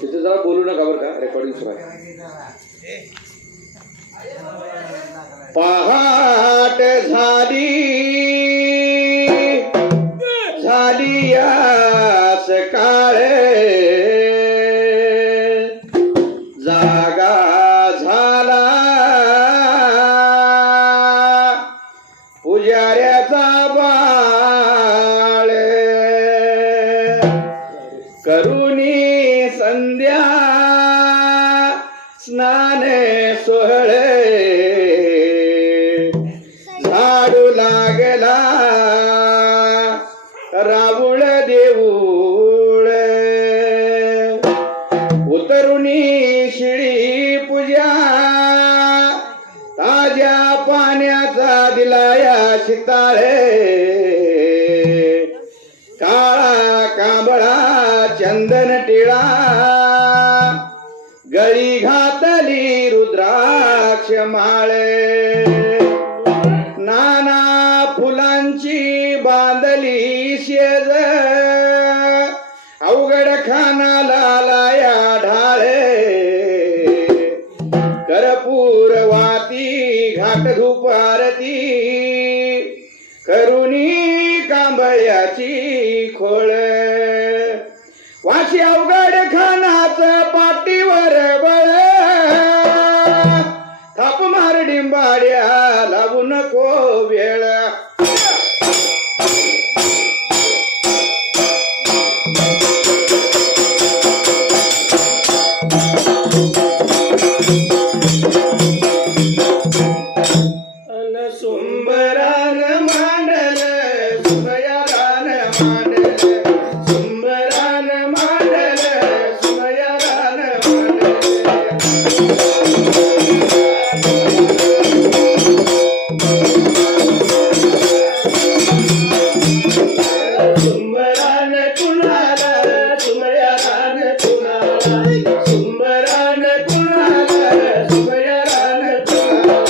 तिथे जरा बोलू नका बरं का, रेकॉर्डिंग सुरू आहे. पहाट झाली या सकाळे, जागा झाला पुजाऱ्याचा बाळ, करुणी संध्या स्नान सोहळे, झाडू लागला रावुळ देऊळ, उतरुनी शिळी पूजा, ताज्या पाण्याचा दिलाया शिताळे, काळा कांबळा चंदन टिळा, गळी घातली रुद्राक्ष माळे, नाना फुलांची बांधली शेज, अवघड खानाला लाया ढाळे, कर्पूर वाती घाट धूप आरती, करुणी कांबळ्याची खोळ, वाशी अवघड खानाच पाठीवर बळ, थाप मार डिंबाड्या लावू नको वेळ. सुंबरान मांडल सुमयारान मांडल, सुंबरान मांडल सुमयारान मांडल, सुंबरान कुणाला सुमयारान कुणाला, सुंबरान कुणाला सुमयारान कुणाला,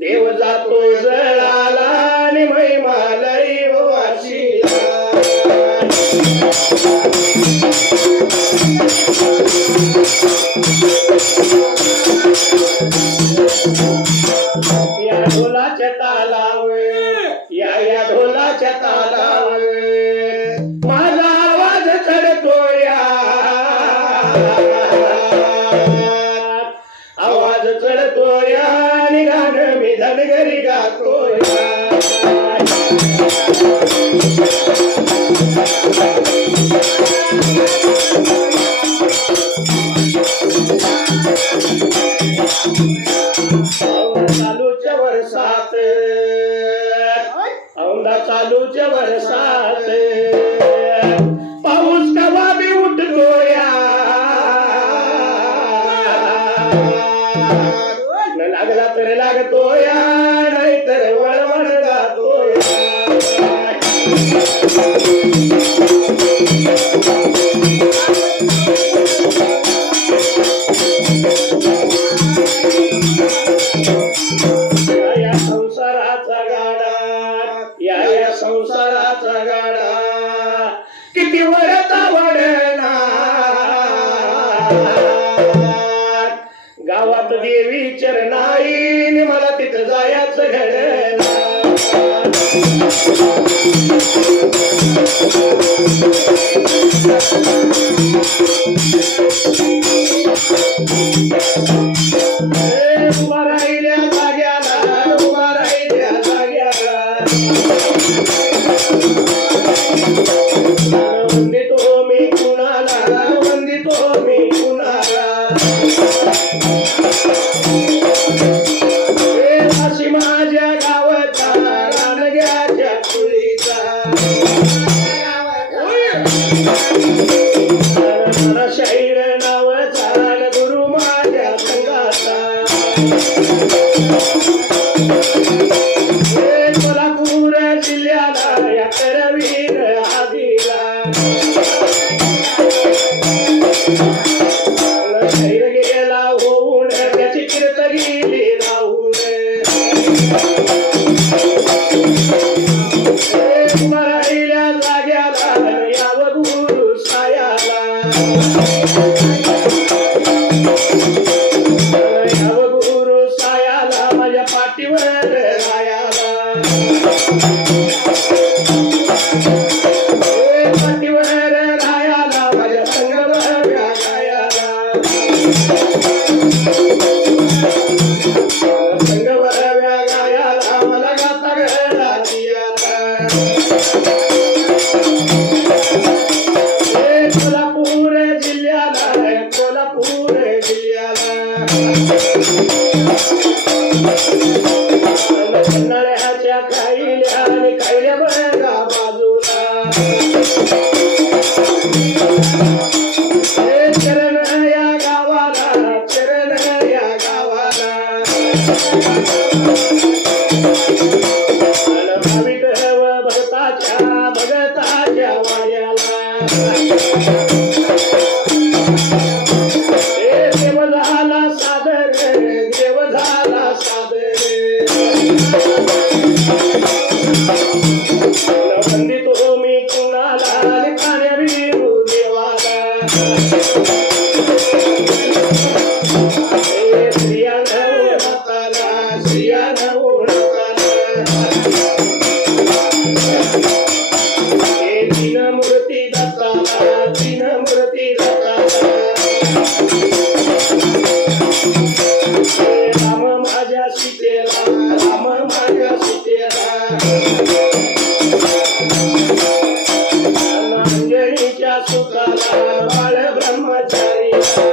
देव जातो जळाला आणि महिमालय वाशीला, या ढोलाच्या तालावर, या ढोलाच्या तालावर माझा आवाज चढतो, या आवाज चढतो या, आणि गाणं मी धनगरी गातो या. चालूच्या वर्षात, औंधा चालूच्या वर्षात, पाऊस कवा बी उठतो या, न लागला तर लागतो या, नाहीतर वळवळ गातो या. या संसाराचा गाडा, या संसाराचा गाडा किती वरता वडना, गावात देवी चरणाईन मला तिथं जायचं घडना. उभा राहिल्या जाग्याला, उभा राहिल्या जाग्याला, वंदितो मी कुणाला, वंदितो मी कुणाला, मला शाहीर नाव झालं गुरु माझ्या संगाचा कोल्हापूर जिल्ह्याला या करवीर आदिला शाहीर गेला होऊन त्याची कीर्त गेली राहून मराठील्या जाग्याला यावं गुरु सायाला यावं गुरु सायाला माझ्या पाठीवर रायाला पाठीवर रायाला माझ्या संगवर गायाला संगवर गायाला मला गाता गळा दियाला कोल्हापूर जिल्ह्याला कोल्हापूर जिल्ह्याला कन्नड्याच्या खाईल्या आणि खाईल्या बघा बाजूला चरण या गावाला चरण या गावाला भाविक भगताच्या वाड्याला देव झाला सादर देव झाला सादर वंदितो मी कुणाला आणि कान्यावीरू देवाला स्त्रियानं ओळखाला स्त्रियानं ओळखाला तीन मूर्ती दत्ताला तीन मूर्ती दत्ताला राम माझ्या सीतेला राम माझ्या सीतेला अंजनीच्या सुखाला बाळ ब्रह्मचारीला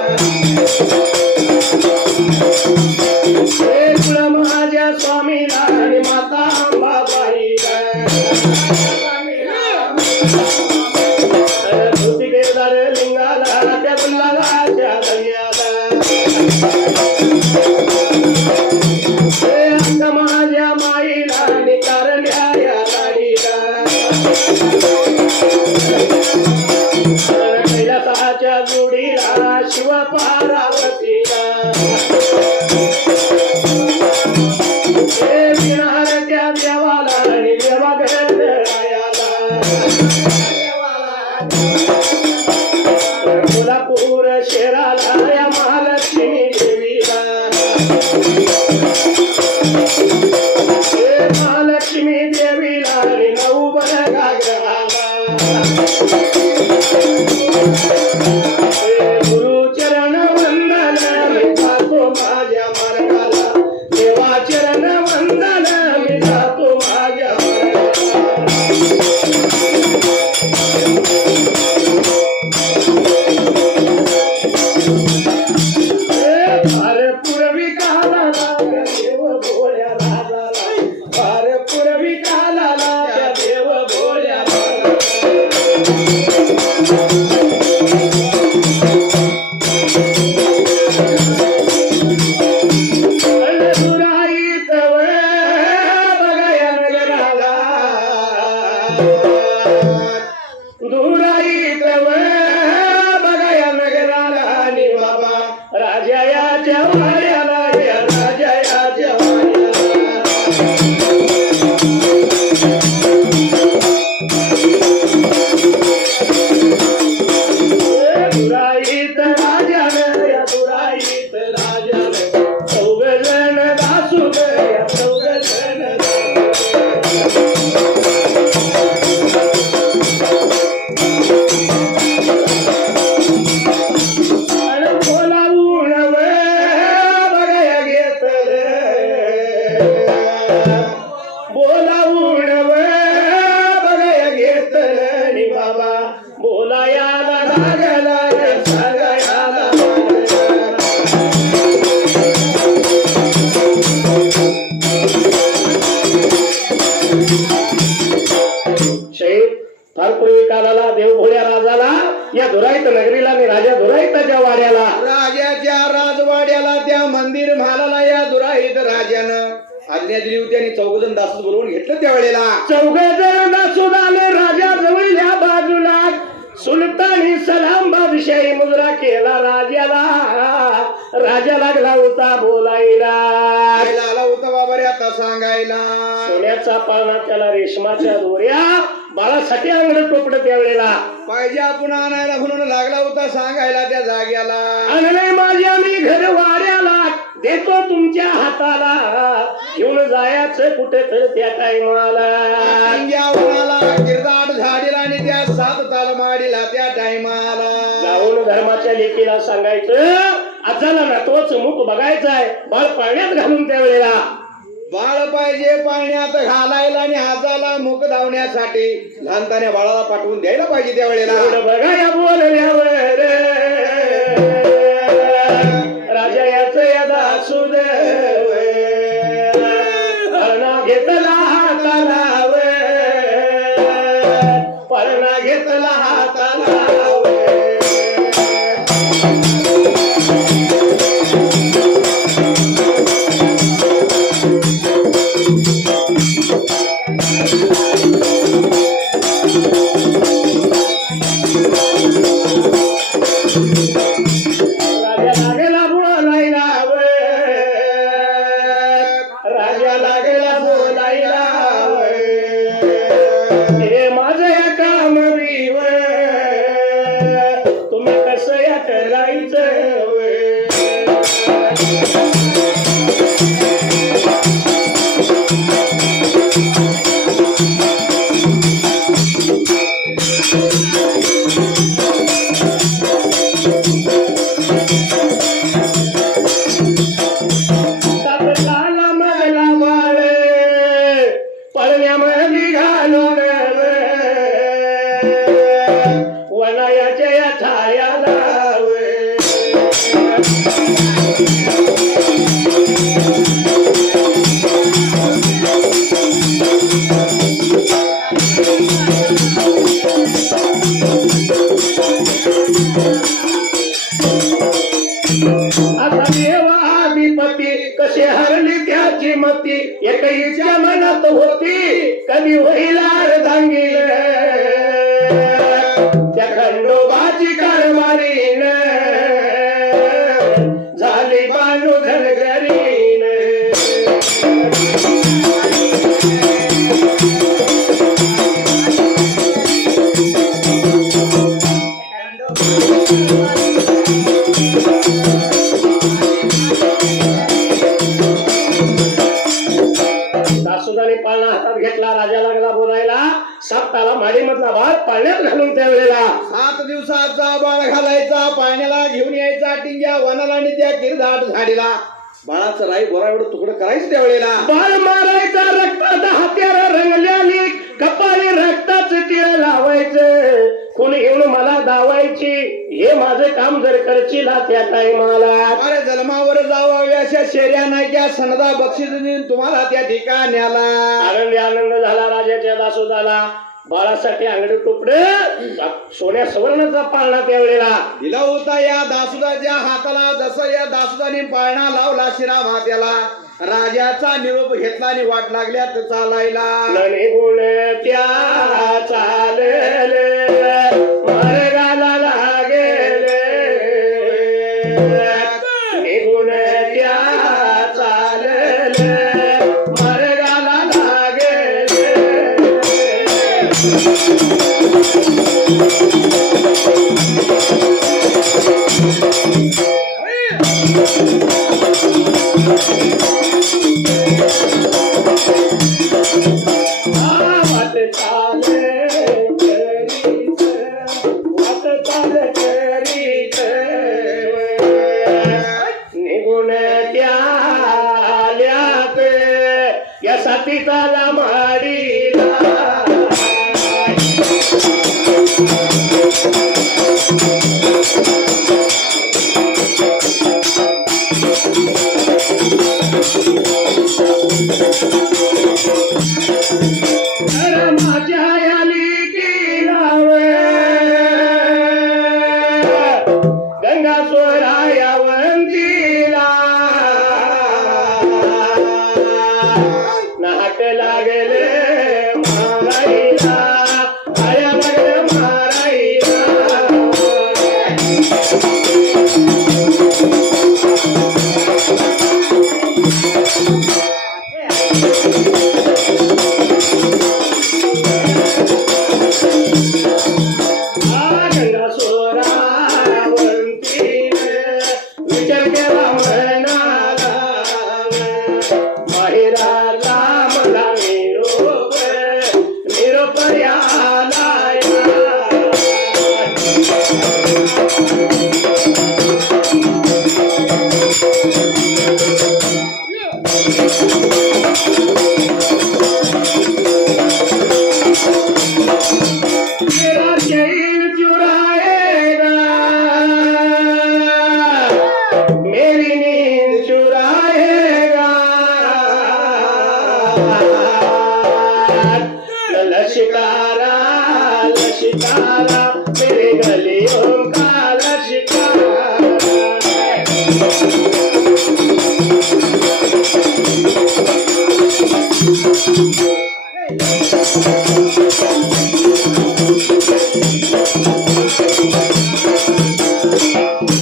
कुळ माझ्या स्वामीला आणि माता अंबाबाईला धोती केदार लिंगाला त्या गुलालाच्या दर्याला अंग माझ्या माईला आणि कारल्या या लाडीला कैलासाच्या जोडीला शिव पार्वतीला विहार त्या देवाला आणि देवाघर रायाला कोल्हापूर शहराला या महालक्ष्मी देवीला महालक्ष्मी देवीला आणि नऊ घागराला गुरुचरण वंदन मी जातो माझ्या मार्गाला देवा चरण वंदन मी जातो माझ्या भारपूर विकाला देव भोळ्या राजाला भारपूर विकाला देव भोळ्या दुराईत बघाया नगराला दुराईत बघाया नगराला आणि बाबा राजा या जवाड्याला या राजा या जवाड्याला फार पूर्वी काळाला देवभोळ्या राजाला या धुराईत नगरीला आणि राजा धुराईताच्या वाड्याला राजाच्या राजवाड्याला त्या मंदिर म्हालाला या दुराईत राजानं आज्ञा दिली होती आणि चौघजण दास बोलवून घेतलं त्यावेळेला. चौघजण दासूद आले राजा जवळल्या बाजूला सुलतानी सलाम बादशाही मुजरा केला राजाला. राजा लागला होता बोलायला आला होता बाबा रे आता सांगायला. सोन्याचा पाळणा त्याला रेशमाच्या दोऱ्या बाळासाठी अंगड टोपडं त्यावेळेला पाहिजे आपण आणायला म्हणून लागला होता सांगायला त्या जाग्याला. आणलंय माझ्या मी घर वाड्याला देतो तुमच्या हाताला घेऊन जायचं कुठे तर त्या टायमाला. किरदाट झाडीला आणि त्या 7 तालमाडीला त्या टायमाला जाऊन धर्माच्या लेकीला सांगायचं आजाला ना तोच मुख बघायचाय बाळ पाळण्यात घालून त्यावेळेला. बाळ पाहिजे पाळण्यात घालायला आणि हाताला मुख धावण्यासाठी लहानताने बाळाला पाठवून द्यायला पाहिजे त्यावेळेला. बघाया बोलल्यावर राजा याच यादा सुदेव पळणा घेतला हाताला पळणा घेतला हाताला. कसे हरली त्याची मती एकहीच्या मनात होती कधी होईल अर्धांगी त्या खंडोबाची कारभारीन झाली बांधू घरघरीन. सासूदाने पाळणा हातात घेतला. राजा लागला बोलायला 7 ताला माडी मधला बाळ पाळण्यात घालून त्यावेळेला 7 दिवसाचा बाळ घालायचा पाळण्याला घेऊन यायचा टिंग्या वनाला आणि त्या किरदाट झाडीला बाळाचं राई बोरा एवढं तुकडं करायचं त्यावेळेला. बाळ मारायचा रक्तात हात्याला रंगल्याली कपाळी रक्ताचं टिळ लावायचं कोण येऊन मला दावायची हे माझं काम जर करशील त्या टायमाला. अरे जन्मावर जावावी अशा शेऱ्या नाही त्या सनदा बक्षीस देऊन तुम्हाला त्या ठिकाण्याला. आनंद झाला राजाच्या दासोदाला. बाळासाठी अंगडी टोपडे सोन्या सुवर्णाचा पाळणा त्यावेळेला दिला होता या दासुदाच्या हाताला. जसं या दासुदाने पाळणा लावला शिरा मात्याला राजाचा निरोप घेतला आणि वाट लागल्यात चालायला. निघून त्या चालले मार्गाला लागेले निघून त्या चालले मार्गाला लागेले. निघून त्या आल्यात या साथीचा माडीला. माझ्या आली की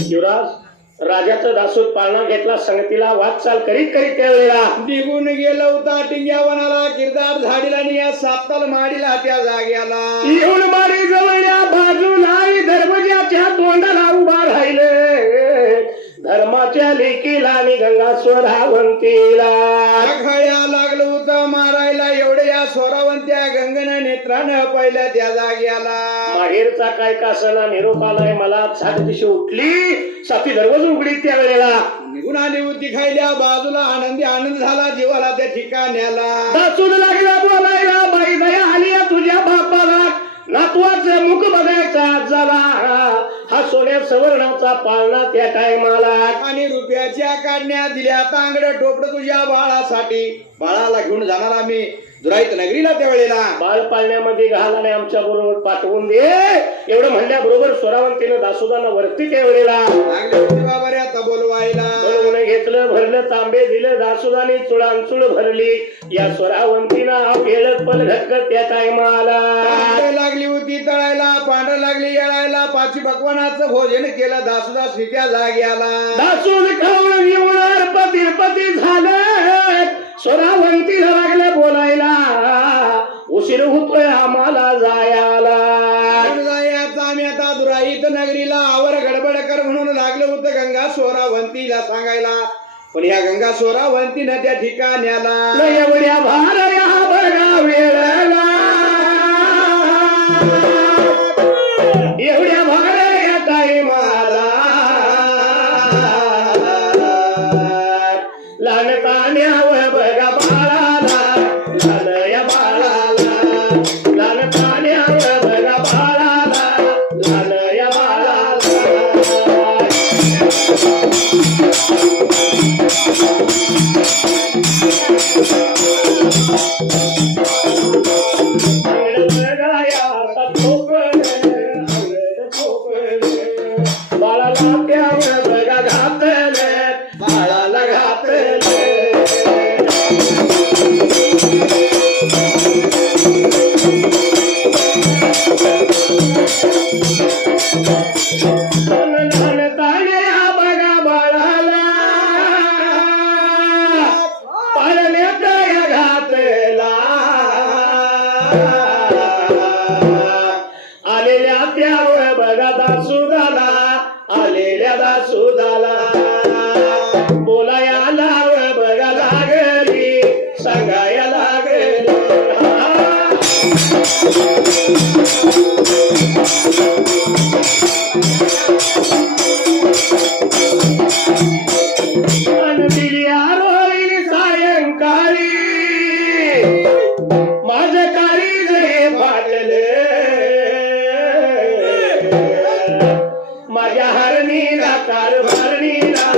युवराज राजाचं दासूद पाळणा घेतला, संगतीला वाटचाल करीत करीत त्यावेळेला निघून गेलं होता टिंग्या वनाला, किरदार झाडीला आणि या साप्ताल माडीला त्या जाग्याला. येऊन मारी जवळल्या बाजूला दरवाजाच्या तोंडाला उभा राहिले, धर्माच्या लेकीला आणि गंगा स्वरावंतीला. आखाड्या लागलं होतं मारायला, एवढे या स्वरावंत्या गंगन नेत्रानं पहिल्या त्या जाग्याला. माहेरचा काय कासना निरोप आलाय मला, सात दिवशी उठली साथी दरवाजा उघडीत त्या वेळेला. निघून आली होती खायल्या बाजूला, आनंदी आनंद झाला जीवाला त्या ठिकाण्याला. दासूद लागला बोलायला, बाई दया आली तुझ्या बापाला, नातवाचे मुख बघायचा झाला, हा सोन्या सवर्णाचा पाळणा त्या टायमाला. आणि रुपयाच्या काढण्या दिल्या तांगड टोपड तुझ्या बाळासाठी, बाळाला घेऊन जाणार आम्ही दुराईत नगरीला त्या वेळेला. बाळ पाळण्यामध्ये घाल आणि आमच्या बरोबर पाठवून दे, एवढं म्हणल्याबरोबर स्वरावंतीनं दासोदांना वरती त्या वेळेला लागले होते बाबा रे आता बोलवायला. बोलवून घेतलं, भरलं तांबे दिलं, दासोदाने चुळांचुळ भरली, या स्वरावंतीनं वेळत पल घटकत त्या टायमाला. लागली होती तळायला, पांढर लागली येळायला, पाची भगवानाचं भोजन केलं दासोदास त्या जाग्याला. दासूद खाऊन येऊन पती झालं, स्वरावंतीला लागले बोलायला, उशीर होतोय आम्हाला जायाला. जायचं आम्ही आता दुराईत नगरीला, आवर गडबड कर म्हणून लागलं होतं गंगा स्वरावंतीला सांगायला. पण या गंगा स्वरावंतीनं त्या ठिकाण्याला एवढ्या भार या बघा वेळेला, एवढ्या भार या टाईमाला, लहानपणावर बघा बाळाला, लहान या बाळाला, लहानपणावर बघा बाळाला, लहान या बाळाला. बाळाला त्यावर बघा घातले, बाळाला घातले. बघा बाळाला पाळण्यात घातला, आलेल्या त्यावर बघा दासुदाला, आलेल्या दासुदाला बोलाया लाव बघा लागली, सांगाया लागली. दिली आरोळी सायंकाळी, माझं काळी जे फाटले, माझ्या हरणीला कारभारणीला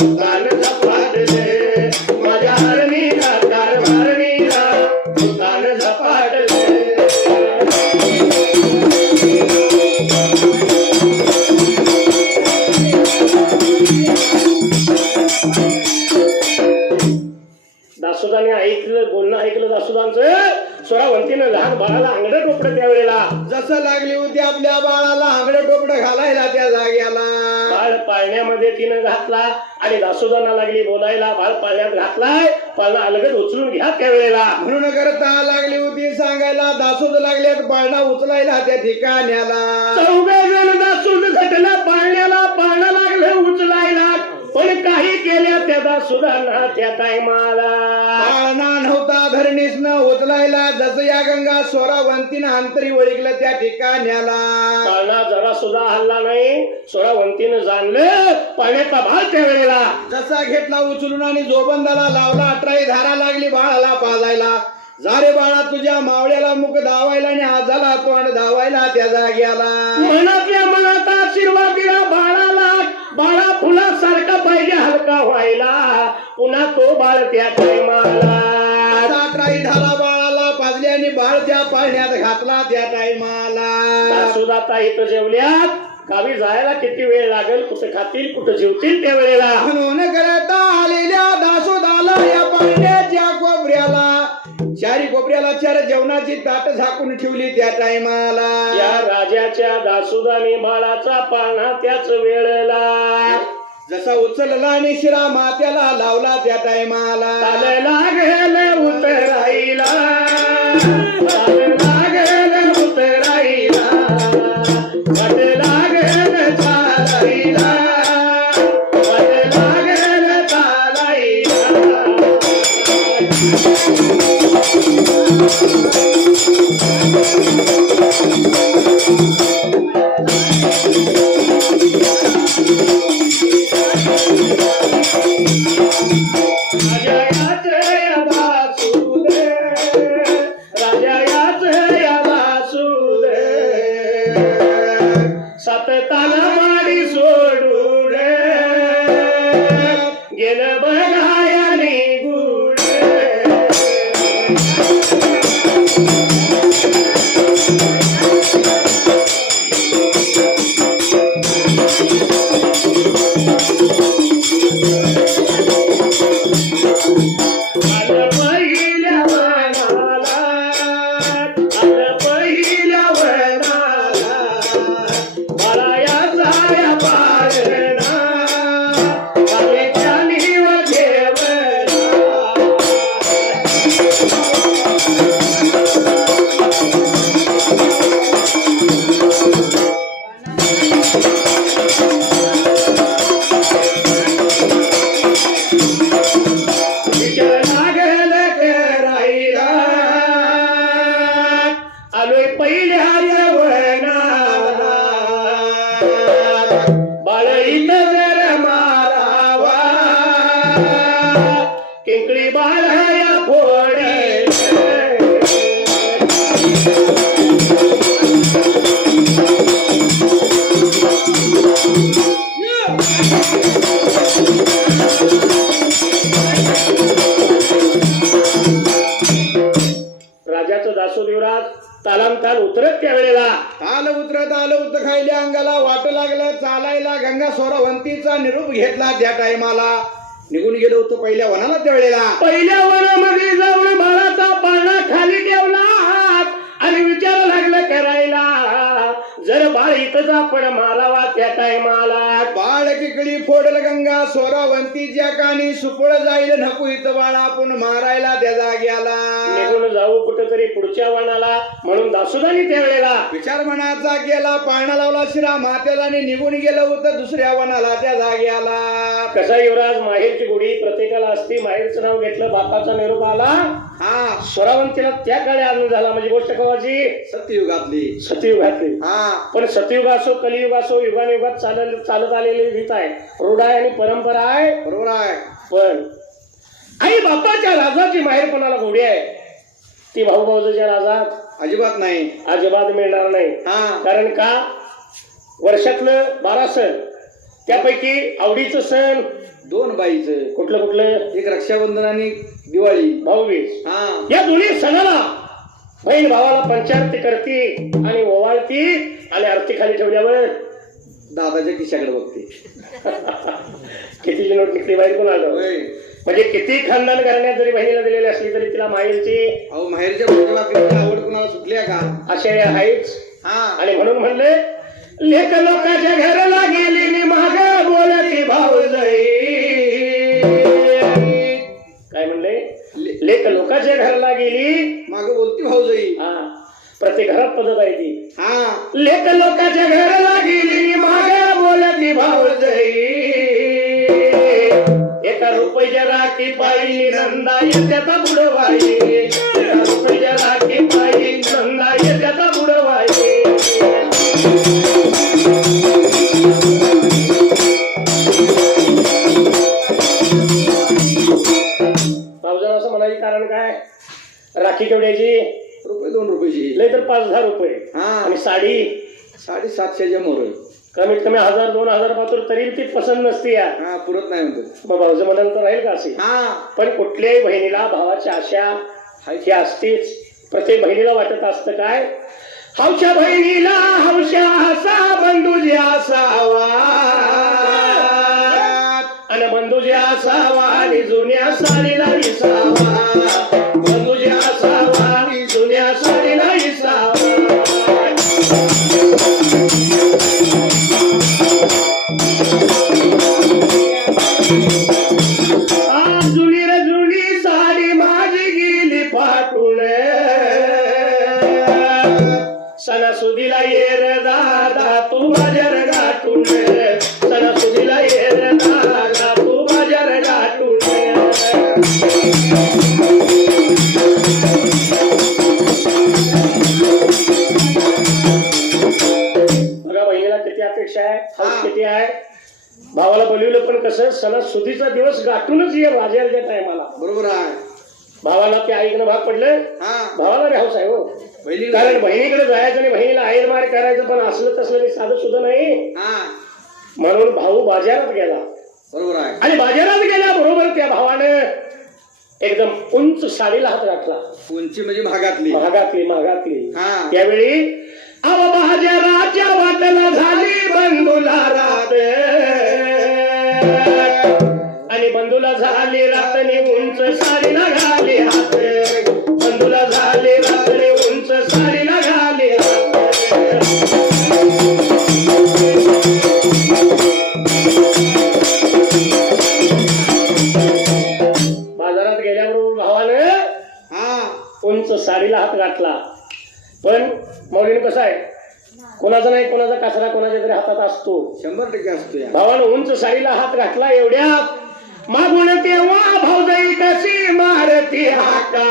दुकान झपाटले, माझ्या हरणीला कारभारणीला दुकान झपाटले. दासोदाने ऐकलं, बोलणं ऐकलं दासोदांचं. स्वरावंतीनं लहान बाळाला अंगड टोपडं त्यावेळेला. जसं लागली होती आपल्या बाळाला आंगड टोपड घालायला त्या जाग्याला. बाळ पाळण्यामध्ये तिनं घातला आणि दासोदांना लागली बोलायला, बाळ पाळण्यात घातलाय, पाळणा अलगद उचलून घ्या त्यावेळेला म्हणून करता लागली होती सांगायला, दासोद लागले पाळणा उचलायला त्या ठिकाण्याला. चौघे जण दासूद घटला पाळण्याला, पाळणा लागलं उचलायला, पण काही केल्या त्या दासोदांना त्या टायमाला. पाळणा नव्हता धरणीसनं उचलायला, जसं या गंगा स्वरावंतीनं अंतरी ओळखलं त्या ठिकाण्याला. पाळणा जरा सुद्धा हल्ला नाही, स्वरावंतीनं जाणलं पाळण्याचा भाल त्यावेळेला. जसा घेतला उचलून आणि जोबंदाला लावला, 18 धारा लागली बाळाला पाजायला. जा रे बाळा तुझ्या मावळ्याला मुख धावायला आणि आजाला तोंड धावायला त्या जाग्याला. मनातल्या मनात आशीर्वाद दिला बाळाला, बाळा फुलासारखा पाहिजे हलका व्हायला, पुन्हा तो बाळ त्या टायमाला. 18 धारा बाळाला पाजली आणि बाळ त्या पाळण्यात घातला त्या टायमाला. दासोदा इथं जेवल्यात, गावी जायला किती वेळ लागेल, कुठे खातील कुठे जेवतील त्या वेळेला. म्हणून करता आलेल्या दासोदाला या पाण्याच्या कोपऱ्याला चारी कोपऱ्याला चार जेवणाची ताट झाकून ठेवली त्या टायमाला. या राजाच्या दासोदाने बाळाचा पाळणा त्याच वेळेला. जसा उचलला आणि शिरा मात्याला लावला त्या टायमाला. लागेल उतराईला, लागेल उतराईला, वाट लागेल चालाईला, वाट लागेल चालाईला. सतताला माडी सोडून गेलं बघाया निघून. आलं पहिल्या वनाला, आलं पहिल्या वनाला, बाळाया जाया पाळणा, बाळेच्या निव ठेवला. लागल करायला आलोय पहिल्या वनाला, बाळईत जर मारावा किंकळी बाळया फोडी. राजाचं दासोदेवराज तालाम ताल उतरत त्या वेळेला. ताल उतरत आलं उत खायल्या अंगाला वाट लागलं चालायला. गंगा स्वरावंतीचा निरूप घेतला त्या टायमाला. निघून गेलो होतो पहिल्या वनाला त्या वेळेला. पहिल्या वनामध्ये जाऊन बाळाचा पाळणा खाली ठेवला आणि विचार लागलं करायला, जर बाळ इथंच आपण मारावा त्या टायमाला. बाळ किकळी फोडल गंगा स्वरावंतीच्या कानी. सुपळ जाईल नको इथं बाळ आपण मारायला त्या जाग्याला. निघून जाऊ कुठेतरी पुढच्या वनाला म्हणून दासोदानी त्या वेळेला विचार मनाचा केला. पाळणा लावला शिरा मात्याला आणि निघून गेलं होतं दुसऱ्या वनाला त्या जाग्याला. कसा युवराज, माहेरची गोडी प्रत्येकाला असती. माहेरचं नाव घेतलं, बापाचा निरोप आला. हा स्वरावंतीला त्या काळी आनंद झाला. म्हणजे गोष्ट कवाची, सत्ययुगातली. सतयुगातली. हा पण सतयुग असो कलियुग असो युगानुयुगात चालत आलेली रीत आहे, रूढ आहे आणि परंपरा आहे. बरोबर आहे. पण आई बापाच्या राजाची माहेरपणाला गोडी आहे, ती भाऊ भाऊजाच्या राजात अजिबात नाही. अजिबात मिळणार नाही. हा कारण का, वर्षातलं 12 सण, त्यापैकी आवडीचं सण 2 बाईचं. कुठलं कुठलं? एक रक्षाबंधन आणि दिवाळी. भाऊबीज. हा या दोन्ही सणाला बहीण भावाला पंचारती करती आणि ओवाळती आणि आरती खाली ठेवल्यावर दादाच्या खिशाकडे बघते. कितीची नोट निघते बाहेर कोण आलं. होय. म्हणजे किती खानदान करण्यात जरी बहिणीला दिलेली असली तरी तिला माहेरची अहो माहेरच्या भाजी भाकरीची आवड कुणाला सुटल्या का. अशा आहेच. हा आणि म्हणून म्हणले, लेक लोकांच्या घराला गेली नि माग बोलती भाऊजाई. काय म्हणले, लेक लोकांच्या घराला गेली माग बोलती भाऊजाई. हा, प्रत्येक घरात पद्धत आहे ती. हा लेक लोकांच्या घराला गेली मागे बोलती भाऊजाई. एका रुपयाच्या राखी पायी नंदा येत्याचा बुडवाई. एका रुपयाच्या राखी पायी नंदा येत्याचा बुडवाई. भाऊजाई असं म्हणायचे कारण काय, राखी केवढ्याची? ₹2 लय तर 5,000 रुपये. हा आणि साडी 750च्या मोर. कमीत कमी 1,000-2,000 पातूर तरी ती पसंत नसते. या हा पुरत नाही म्हणतो. मग भाऊचं म्हणाल तर राहील का असे. हा पण कुठल्याही बहिणीला भावाची आशा ही असतेच. प्रत्येक बहिणीला वाटत असतं काय, हौशा बहिणीला हौशा असा बंधू ज्या बंधुजी असावा आणि जुन्या साडीला विसावा, बंधुजी असावा आणि जुन्या साडीला विसावा. जुनी रे जुनी साडी माझी गेली फाटून, सणासुदीला ये रे दादा तू बाजार गाठून, सणासुदीला ये रे दादा तू बाजार गाठून. बघा बहिणीला किती अपेक्षा आहे, हौस किती आहे. भावाला बोलवलं पण कसं सणासुदीचा दिवस गाठूनच ये बाजारच्या टायमाला. बरोबर आहे. भावाला ते ऐकणं भाग पडलं. भावाला रे हौस आहे हो, कारण बहिणीकडे जायचं आणि बहिणीला आयरमार करायचं, पण असलं तसलं साधं सुद्धा नाही. म्हणून भाऊ बाजारात गेला. बरोबर आहे. आणि बाजारात गेल्याबरोबर त्या भावाने एकदम उंच साडीला हात घातला. उंची म्हणजे महागातली महागातली महागातली. त्यावेळी अव बाजाराच्या वाटेला झाली बंधूला रात, आणि बंधूला झाली रातनी उंच साडीला घाली हात, बंधूला झाली रातनी उंच साडीला घाली हात. बाजारात गेल्याबरोबर भावाने उंच साडीला हात घातला. पण मौलीने कसं आहे, कोणाचा नाही कोणाचा कचरा कोणाच्या तरी हातात असतो, 100% असतो. भावानं उंच साडीला हात घातला. एवढ्या मागून तेव्हा भाऊजाई कशी मारती हाका,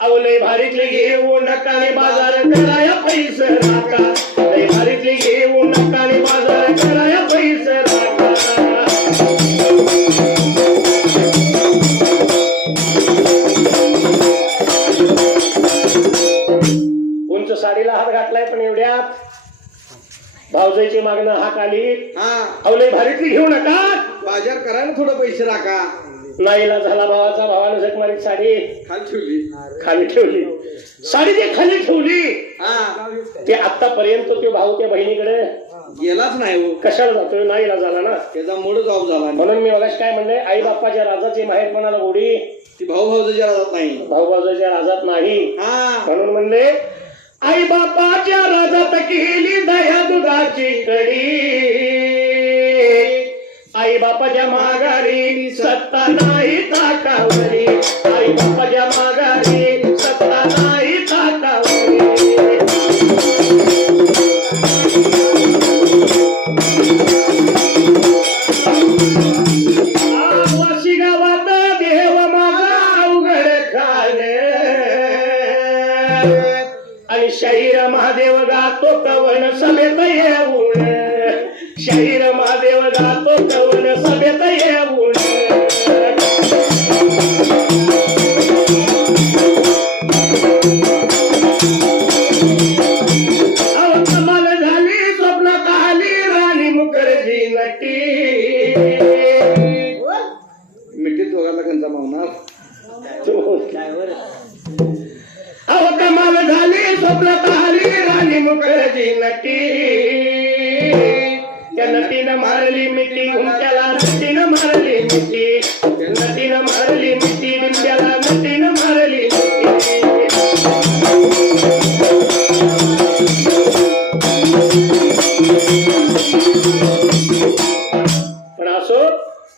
अवलय भारीतली घेऊ नका आणि बाजार कराया पैसे राका, लय भारीतली घेऊ नका आणि बाजार कराया पैसे राका. उंच साडीला हात घातलाय, पण एवढ्यात भाऊजाईची मागणं हाक आली, अवलय भारीतली घेऊ नका, बाजार करायला थोडं पैसे राखा. नाहीला झाला भावाचा. भावाने झकमारीत साडी खाली ठेवली. साडी ती खाली ठेवली. ते आतापर्यंत तो भाऊ त्या बहिणीकडे गेलाच नाही हो. कशाला जातोय, नाहीला झाला ना, त्याचा मूडच ऑफ झाला. म्हणून मी मगाशी काय म्हणले, आई बाप्पाच्या राजाची माहेर कोणाला गोडी, ती भाऊ भाऊजाच्या राजात नाही, भाऊ भाऊजाच्या राजात नाही. म्हणून म्हणले आई बापाच्या राजात केली दया दुधाची कडी, आई बापाच्या माघारी सत्ता नाही ताकावरी, आई बापाच्या माघारी सत्ता नाही ताकावरी. वाशी गावात देव माझा अवघड खाणे, आणि शाहीर महादेव गातो कवन समेत येऊन, शाहीर महादेव गातो कवन समेत येऊन. कमाल झाली स्वप्नात आली राणी मुखर्जी नटी, मिठीत दोघांना कंचा मावणार. कमाल झाली स्वप्नात आली राणी मुखर्जी नटी, त्या नटीनं मारली मिठी उमट्याला, नटीनं मारली मिठी, नटीनं मारली मिठी उमट्याला, नटीनं मारली मिठी. पण असो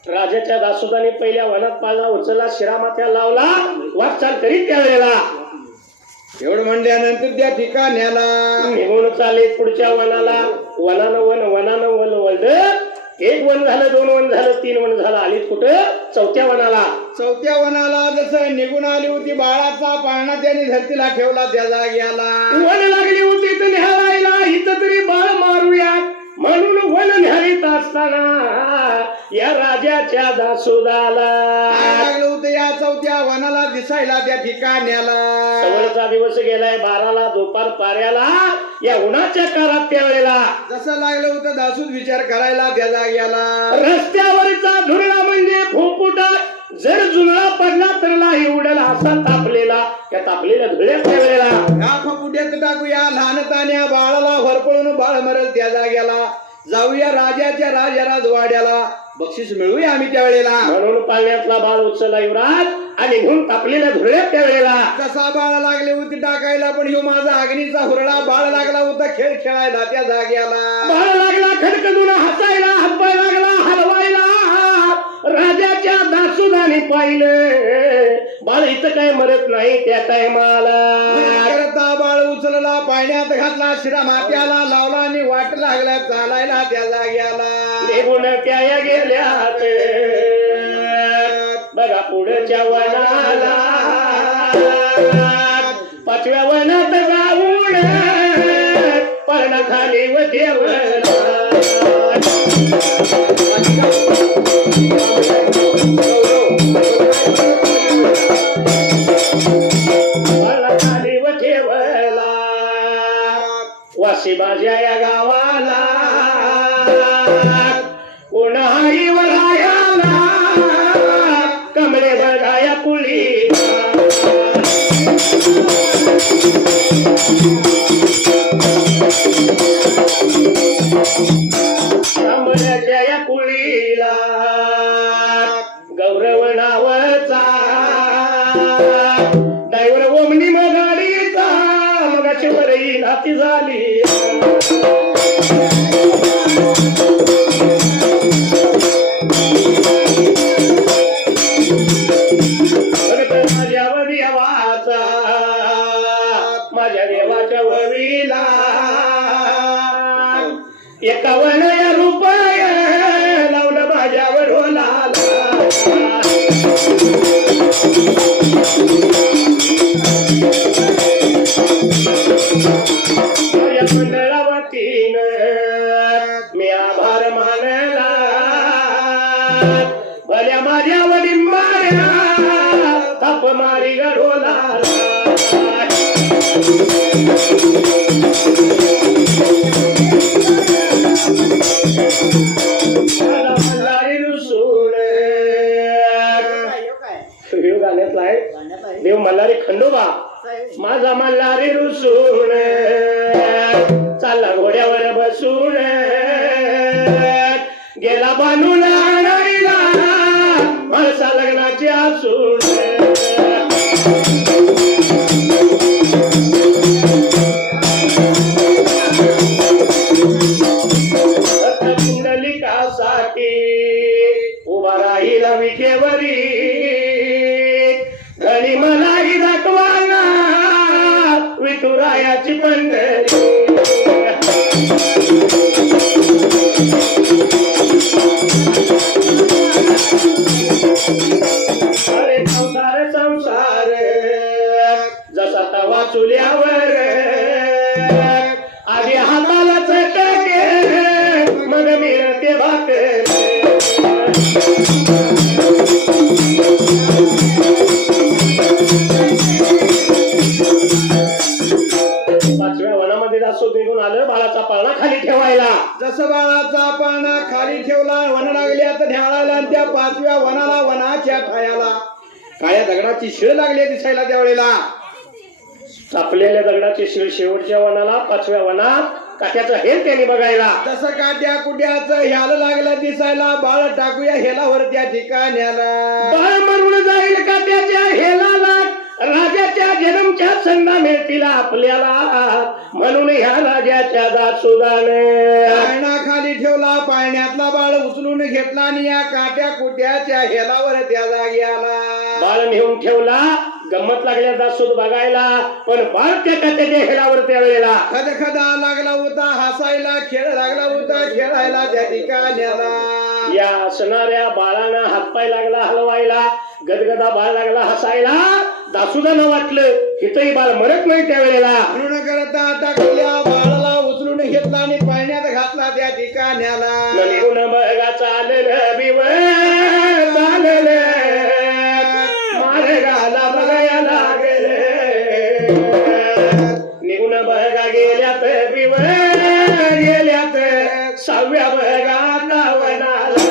राजाच्या दासोदाने पहिल्या वनात पाळणा उचलला, शिरामाथ्या लावला, वाटचाल करीत त्यावेळेला एवढं म्हणल्यानंतर त्या ठिकाण्याला निघून चाले पुढच्या वनाला. वनानं वन वळद, एक वन झालं, 2 वन झालं, 3 वन झालं, आलीत कुठं चौथ्या वनाला. चौथ्या वनाला जसं निघून आली होती बाळाचा पाळणा त्याने धरतीला ठेवला त्या जाग्याला. वन लागली होती तर न्यायला, इथं तरी बाळ मारूया म्हणून वन न्यायत असताना या राजाच्या दासोदाला लागलं होतं या चौथ्या वनाला दिसायला त्या ठिकाण्याला. सवरचा दिवस गेलाय 12ला, दुपार पाऱ्याला, या उन्हाच्या कारात त्यावेळेला जसं लागलं होतं दासूद विचार करायला त्या जाग्याला. रस्त्यावरचा धुरळा म्हणजे फुफुटा, जर जुनळा पडला तर नाही उडला असा तापलेला, त्या तापलेल्या धुळ्यात त्यावेळेला या फपुट्यात टाकूया लहान तान्या बाळाला, भरपळून बाळ मरल त्या जाग्याला. जाऊया राजाच्या राजवाड्याला, बक्षीस मिळवूया आम्ही त्यावेळेला. म्हणून पाण्यातला बाळ उचलला युवराज आणि निघून तापलेल्या धुळ्यात त्यावेळेला. कसा बाळ लागले होते टाकायला, पण ह्यो माझा अग्नीचा हुरडा बाळ लागला होता खेळ खेळायला त्या जाग्याला. बाळ लागला खडखडून हसायला, हातपाय लागला हलवायला. राजाच्या दासुदाने पाहिलं बाळ इथं काय मरत नाही त्या टायमाला. करता बाळ उचलला, पाण्यात घातला, शिरा मात्याला लावला आणि वाट लागला चालायला त्या जाग्याला. निघून त्या गेल्यात बघा पुढच्या वनाला. 5व्या वनात जाऊन पर्णाखाली व देवला. पर्णाखाली व देवला. वाशी माझ्या या गावाला कोणाही वरायाला. कमळे बघाया पुली कमळ्याच्या या कुळीला गौरव नावाचा ड्रायव्हर ओमनी मग गाडीचा. मग शिवरही नाती झाली. माझ्या देवाच्या वरीला एकावन्न या रुपये लावलं माझ्यावर लाला. माझ्या मंडळावतीनं मी आभार मानला. भल्या माझ्या वडील मार्या ताप मारी गडोला. गाण्यातला आहे देव मल्हारी खंडोबा. माझा मल्हारी रुसून चालला घोड्यावर बसून गेला बांधून आणायला माणसा लग्नाची असून. कुंडलिकासाठी उभा राहिला विखेवरी. घरी मलाही दाखवाना विठुरायाची पंढरी. अरे संसार संसार जसा तवा चुल्यावर. आधी हाताला चटके मग मिळते भाकर. 5व्या वनामध्ये दासोद निघून आलं बाळाचा पाळणा खाली ठेवायला. जसं बाळाचा पाळणा खाली ठेवला, वन लागल्यात ढ्याळाला आणि त्या 5व्या वनाला वनाच्या ठायाला काळ्या दगडाची शिळ लागली दिसायला त्यावेळेला. तापलेल्या दगडाची शिळ शेवटच्या वनाला 5व्या वनात काट्याचं हेल त्यांनी बघायला. जसं काट्या कुट्याचं ह्याला लागलं दिसायला. बाळ टाकूया हेलावर त्या ठिकाण्याला. बाळ मरून जाईल काट्याच्या हेलाला. राजाच्या जन्मच्या संधा मिळतील आपल्याला. म्हणून ह्या राजाच्या दासुदाने पाळणा खाली ठेवला, पाळण्यातला बाळ उचलून घेतला आणि या काट्या कुट्याच्या हेलावर त्या जाग्याला. बाळ नेऊन ठेवला. गंमत लागल्या दासोद बघायला, पण बाळ त्या काट्याच्या हेलावर त्या वेळेला खदखदा लागला होता हसायला, खेळ लागला होता खेळायला त्या ठिकाण्याला. या असणाऱ्या बाळानं हातपाय लागला हलवायला, गदगदा बाळ लागला हसायला. दासुदानं वाटलं हिथंही बाळ मरत नाही त्यावेळेला. म्हणून करता टाकल्या बाळाला उचलून घेतला आणि पाण्यात घातला त्या ठिकाण्याला. निघून बघा चाललं बिव चाललं मार्गाला बघायला लागले. निघून बघा गेल्यात बिव गेल्यात 6व्या बघा वनाला.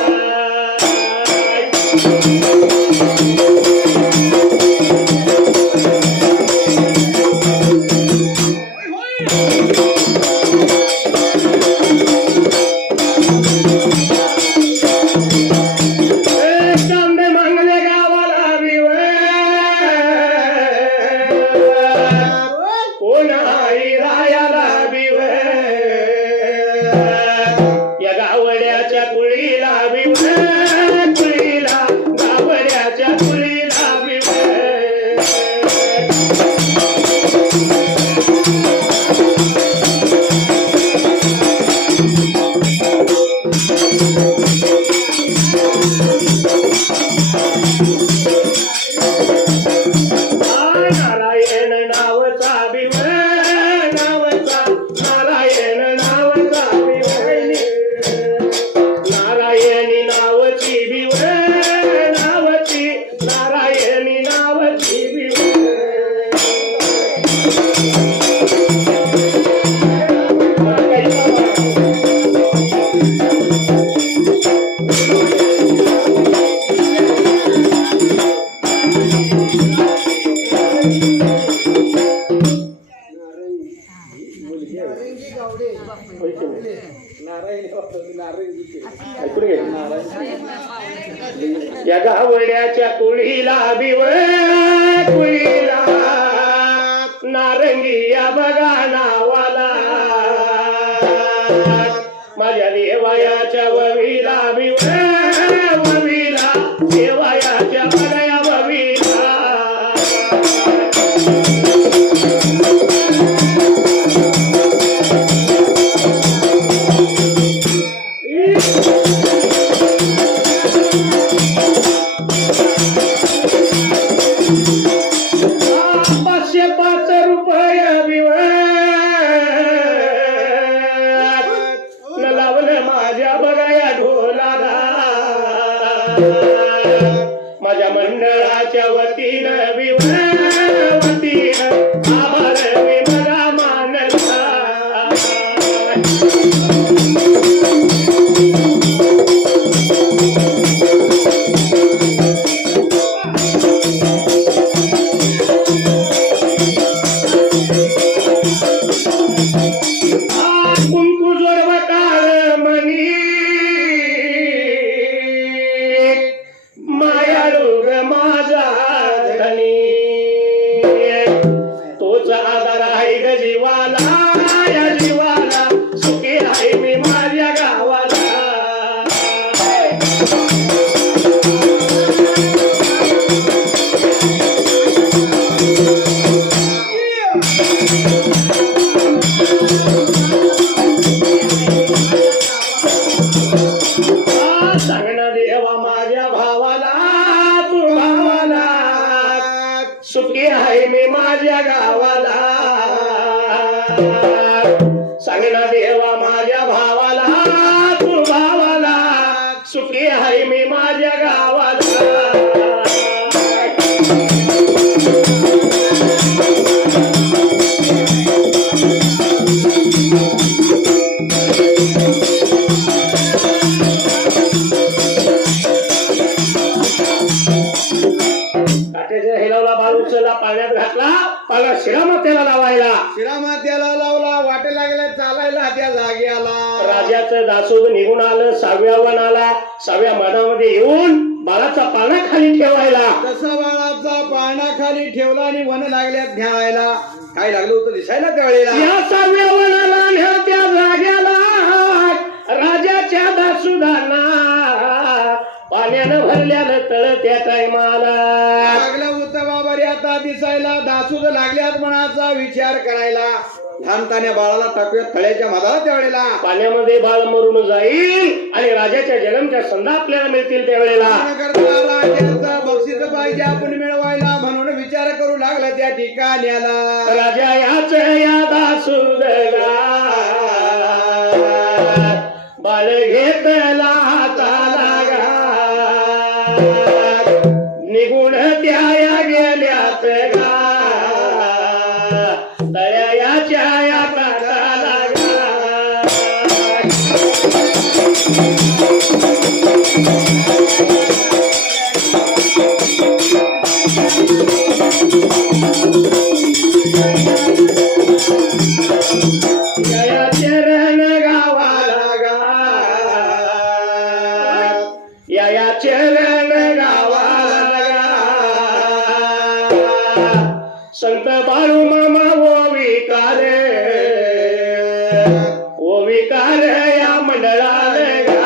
ऐकून घे. या गावड्याच्या कुळीला कुळीला नारंगी या बघा नावाला माझ्या देवायाच्या ववीला ववीला देवायाच्या बघा ववीला माझ्या मंडळाच्या वतीनं आभार मी बघा मानला कुंकू जोडव काळ मनी मायाळू माझा धनी तोच आधार आहे ग जीवाला या जीवाला सुखी आहे मी माझ्या गावाला सांगणं देवा माझ्या भावाला तू भावाला सुखी आहे मी माझ्या गावाला सांगणं देवा माझ्या भावाला तू भावाला सुखी आहे मी माझ्या गावाला हेलावला बाळ उचलला पाण्यात घातला पाला शिरामात्याला लावायला शिरामात्याला लावला वाटे लागला चालायला त्या जागी आला राजाचं दासोद निघून आलं 6व्या वनाला 6व्या मनामध्ये येऊन बाळाचा पाळणा खाली ठेवायला तसा बाळाचा पाळणा खाली ठेवला आणि वन लागल्यात ध्यायला काय लागलं होतं दिसायला त्यावेळेला या 6व्या वनाला न्या त्या जाग्याला राजाच्या दासुदांना पाण्यानं भरल्यानं तळ त्या टायमाला लागलं होतं बाबा रे आता दिसायला दासूद लागल्यात मनाचा विचार करायला लहानतान्या बाळाला टाकूया तळ्याच्या मधाला त्यावेळेला पाण्यामध्ये बाळ मरून जाईल आणि राजाच्या जन्मच्या संधा आपल्याला मिळतील त्यावेळेला राजाचं बक्षीस पाहिजे आपण मिळवायला म्हणून विचार करू लागला त्या ठिकाण्याला राजा याच या दासूद बाळ घेतला हाताला निघून त्या गेल्यात गा तळ्याच्या या काठाला या चरण गावाला गा या चरण गावाला संत बाळू मामा ओ विकार या मंडळाला गा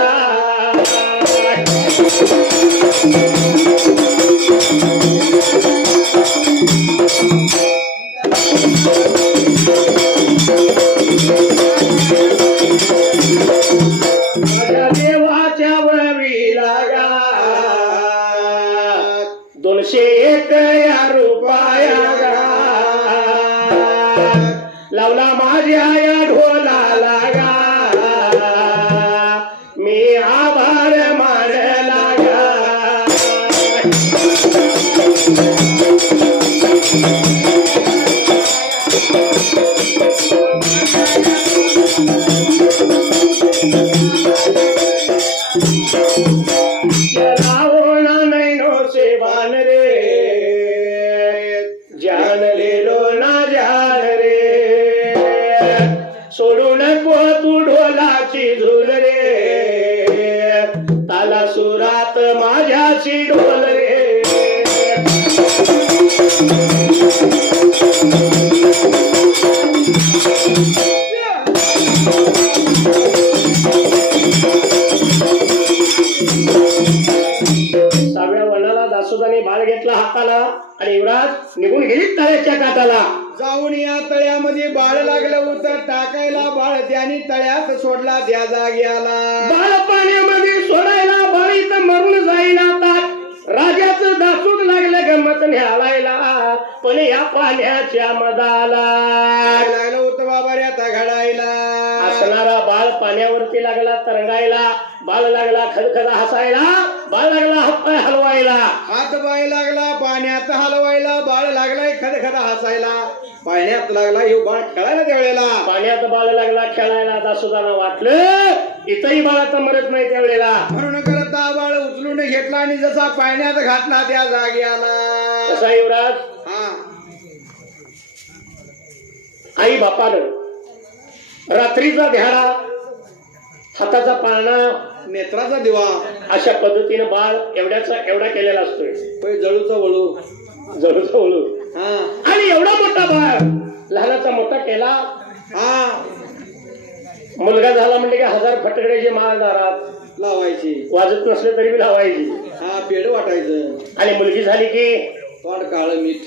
माझ्या देवाच्या ववीला गा 201 या रुपया गा लावला माझ्या या ढोलाला गा मी आभार मानला गा नैनो से बान रे जान ले लो ना जान रे सोडून नको तू ढोलाची झुल रे, ताला सुरात माझ्याशी ढोल रे. सहाव्या वनाला दासोदाने बाळ घेतला हाताला आणि युवराज निघून गेली तळ्याच्या काठाला. जाऊन या तळ्यामध्ये बाळ लागलं होतं टाकायला, बाळ त्याने तळ्यात सोडला त्या जाग्याला. बाळ पाण्यामध्ये सोडायला, बाळ इथं मरून जाईल आता. राजाचं दासूक लागलं गंमत न्यालायला, पण या पाण्याच्या मदाला लागलं होतं बाबा रे आता घडायला. असणारा बाळ पाण्यावरती लागला तरंगायला, बाळ लागला खदखदा हसायला, बाळ लागला हातपाय हलवायला. हात पाय लागला पाण्यात हलवायला, बाळ लागलाय खदखदा हसायला. पाण्यात लागला हे बाळ खेळायला त्यावेळेला. पाण्यात बाळ लागला खेळायला. दासोदाला वाटलं इथंही बाळ आता मरत नाही त्यावेळेला. म्हणून करता बाळ उचलून घेतला आणि जसा पाण्यात घातला त्या जाग्याला. कसा युवराज, हा आई बापानं रात्रीचा ध्याडा, हाताचा पाळणा, नेत्राचा दिवा अशा पद्धतीने बाळ एवढा केलेला असतोय. होय, जळूचा वळू जळूचा वळू. हा आणि एवढा मोठा बाळ लहानाचा मोठा केला. हा मुलगा झाला म्हणजे की 1000 फटकड्याची माळ दारात लावायची, वाजत नसले तरी बी लावायची. हा पेड वाटायचं. आणि मुलगी झाली की तोंड काळ मीठ,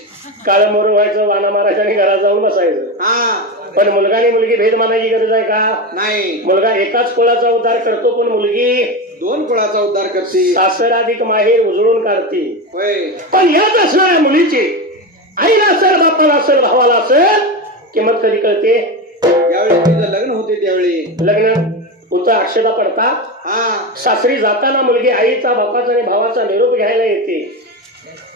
काळं मोर व्हायचं, वाना मारायचं आणि घरात जाऊन बसायचं. हा पण मुलगा आणि मुलगी भेद मानायची गरज आहे का? नाही. मुलगा एकाच कुळाचा उद्धार करतो, पण मुलगी 2 कुळाचा उद्धार करते. सासर अधिक माहेर उजळून काढते. होय, पण याच असणाऱ्या मुलीची आईला असेल, बापाला असेल, भावाला असेल किंमत कधी कळते? ज्यावेळी तिचं लग्न होते त्यावेळी. लग्न होता, अक्षता पडता, हा सासरी जाताना मुलगी आईचा, बापाचा आणि भावाचा निरोप घ्यायला येते.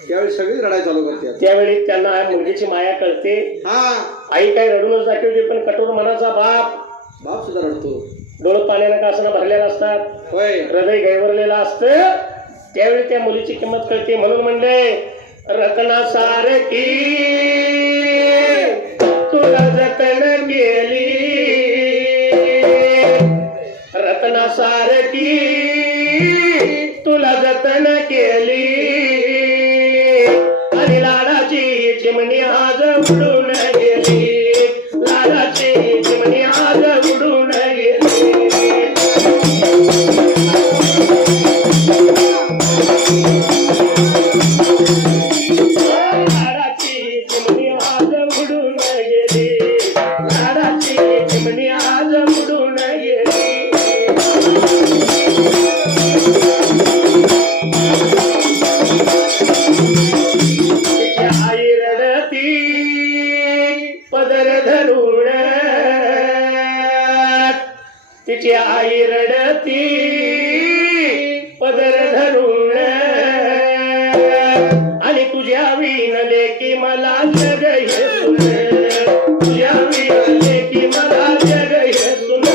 त्यावेळी सगळी रडाय चालू करते. त्यावेळी त्यांना मुलगीची माया कळते. हा आई काही रडूनच दाखवते, पण कठोर मनाचा बाप सुद्धा रडतो. डोळं पाण्यानं का असणं भरलेला असतात, होय, हृदय गैवरलेलं असतं. त्यावेळी त्या मुलीची किंमत कळते. म्हणून म्हणले रत्ना सारखी तुला जतन केली, रत्ना सारखी तुला जतन केली, आणि लाडाची चिमणी आज उडून गेली, लाडाची चिमणी आज उडून गेली. लाडाची चिमणी आज उडून गेली, लाडाची चिमणी आज उडून गेली. आई रडती पदर धरून, तिची आई रडती पदर धरून, आणि तुझ्या विणले की मला जग हे सुन, तुझ्या विणले की मला जग हे सुन.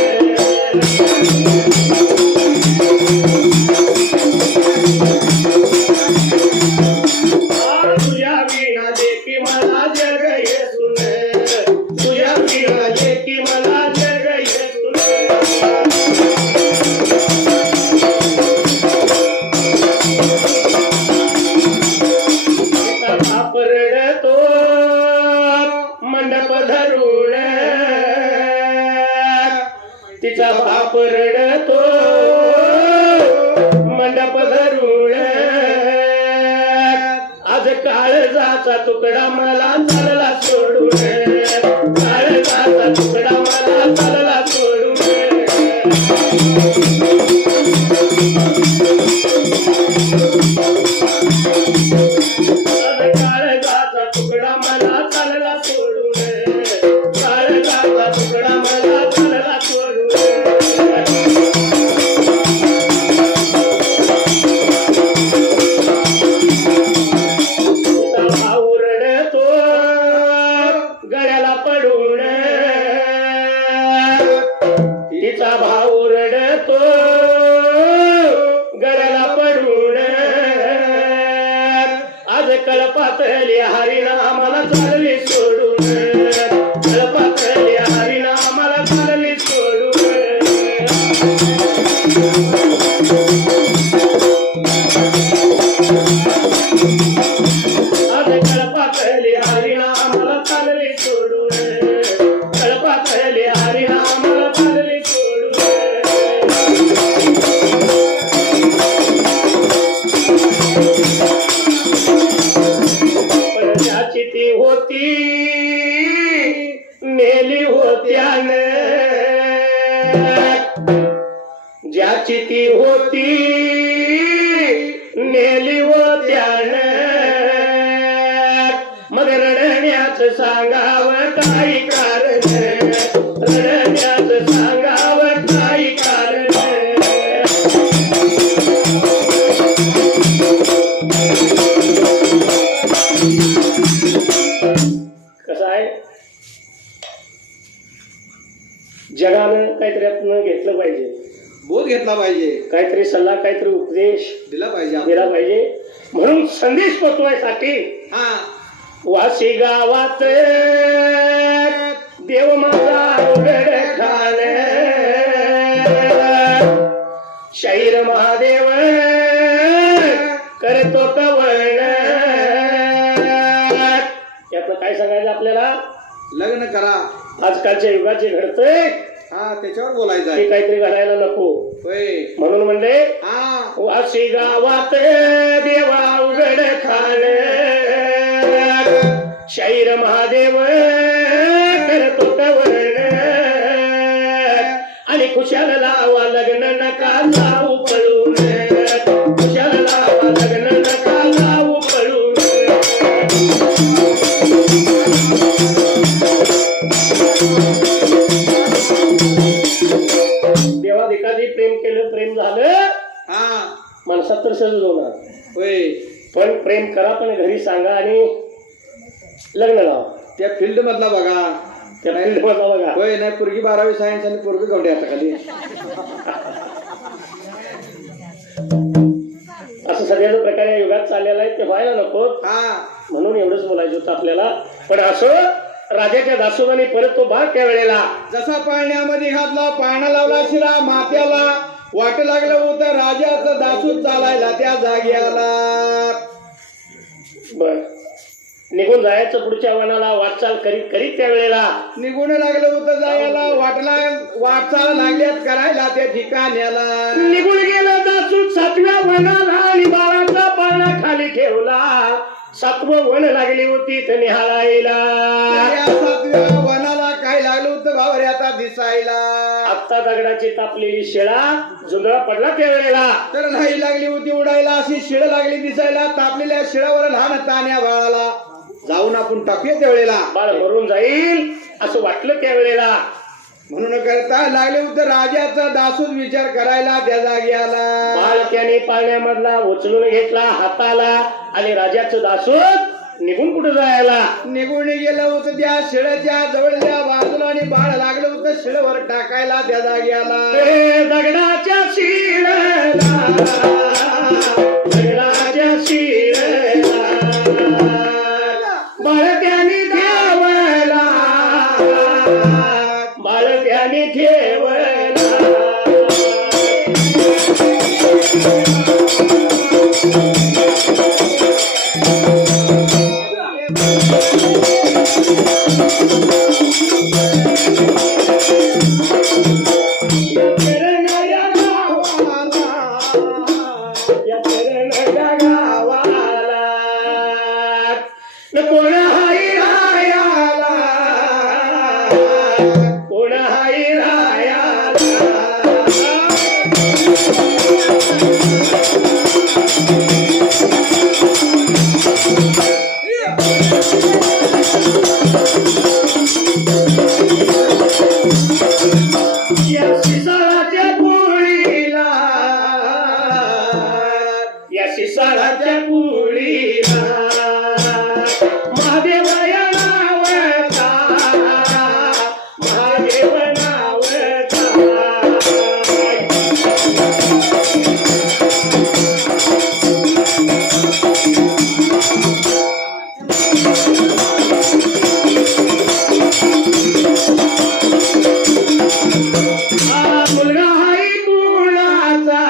तुझ्या विणा देखी मला जग हे सुन, तुझ्या विणा देखी मला जग हे सुन. तिचा बाप रडतो मंडप धरून, तिचा बाप रडतो मंडप धरून, आज काळजाचा तुकडा मला चालला सोडून, काळजाचा तुकडा मला चालला सोडून. काळजाचा तुकडा मला चालला सोडून, काळजाचा तुकडा मला चालला सोडून. भाऊ रडतो गळ्याला पडून, तिचा भाऊ रडतो गळ्याला पडून, आज कळपातली हरिण आम्हाला चालली सोडून, कळपातली हरिण आम्हाला चालली सोडून. ज्याची ती होती नेली व त्यानं मग रडण्याच सांगावं काही कारण रडण्याच सांगावं काही कारण कसं आहे जगानं काहीतरी आपण घेतलं पाहिजे बोध घेतला पाहिजे काहीतरी सल्ला काहीतरी उपदेश दिला पाहिजे दिला पाहिजे म्हणून संदेश पोचवायसाठी हा वाशी गावात देव माझा उघड खान शहीर महादेव करतो तवण यातलं काय सांगायचं आपल्याला लग्न करा आजकालच्या युगात जे घडतंय हा त्याच्यावर बोलायचं ते आहे काहीतरी घडायला नको होय म्हणून म्हणले हा वाशी गावात देवा उघड खान शहीर महादेव करतो तवण आणि खुशाल लावा लग्न नका लावू पळून खुशाल लावा लग्न नका लावू पळून देवाधिकाधी प्रेम केलं प्रेम झालं हा माणसात तर सहज होणार होय पण प्रेम करा पण घरी सांगा आणि लग्न लावा त्या फील्ड मधला बघा त्या फील्ड मधला बघा होय नाही पोरगी 12वी सायन्स आणि पोरगी गवडे आता खाली असं सगळ्याच प्रकारे या युगात चाललेला आहे ते व्हायला नको हा म्हणून एवढंच बोलायचं होतं आपल्याला पण असं राजाच्या दासोबाने परत तो भाग त्या वेळेला जसा पाळण्यामध्ये घातला पाळणा लावला शिरा मात्याला वाट लागलं होतं राजाचं दासूद चालायला त्या जागी आला बर निघून जायचं पुढच्या वनाला वाटचाल करीत करीत त्या वेळेला निघून लागलं होतं जायला वाटचाल लागल्यात करायला त्या ठिकाण्याला निघून गेला दासूद 7व्या वनाला आणि बाळाचा पाळणा खाली ठेवला 7वं वन लागली होती तर निहाळायला या 7व्या वनाला काय लागलं होतं भावरे आता दिसायला आत्ता दगडाची तापलेली शेळा जुंधळा पडला त्या वेळेला तर नाही लागली होती उडायला अशी शिळ लागली दिसायला तापलेल्या शिळावर लहान तान्या बाळाला जाऊन आपण टाकूया त्या वेळेला बाळ मरून जाईल असं वाटलं त्या वेळेला म्हणून करता लागले होते राजाचा दासूद विचार करायला त्या जागी आला बाळ त्याने पाळण्यामधला उचलून घेतला हाताला आणि राजाचं दासूद निघून कुठं जायला निघून गेलं होतं त्या शिळच्या जवळच्या बाजूला आणि बाळ लागलं होतं शिळवर टाकायला त्या जागी आला दगडाच्या शिळेला दगडाच्या शिळेला बाळ त्याने ठेवला बाळ त्याने ठेवला कोण हाय रायाला कोण हाय रायाला या शिसाळाच्या गोळीला या शिसाळाच्या गोळीला महादेव या नावता महादेव नावता मुलगा हाय कुणाचा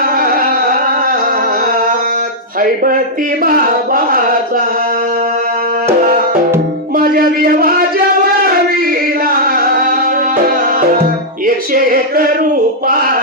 हैबती बाबाचा माझ्या देवाच्या वावीला 101 रुपया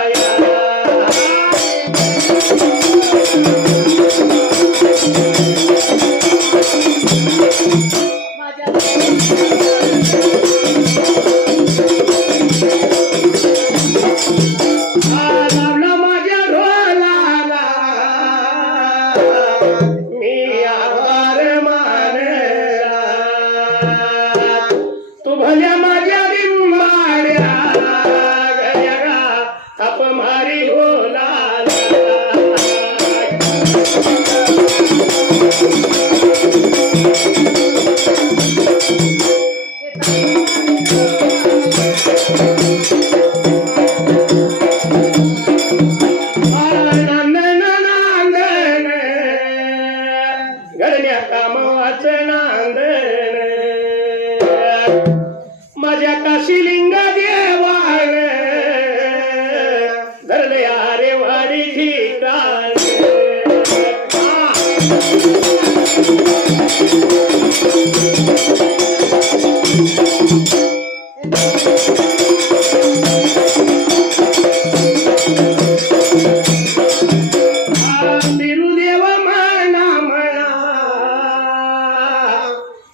बिरुदेव म्हणा म्हणा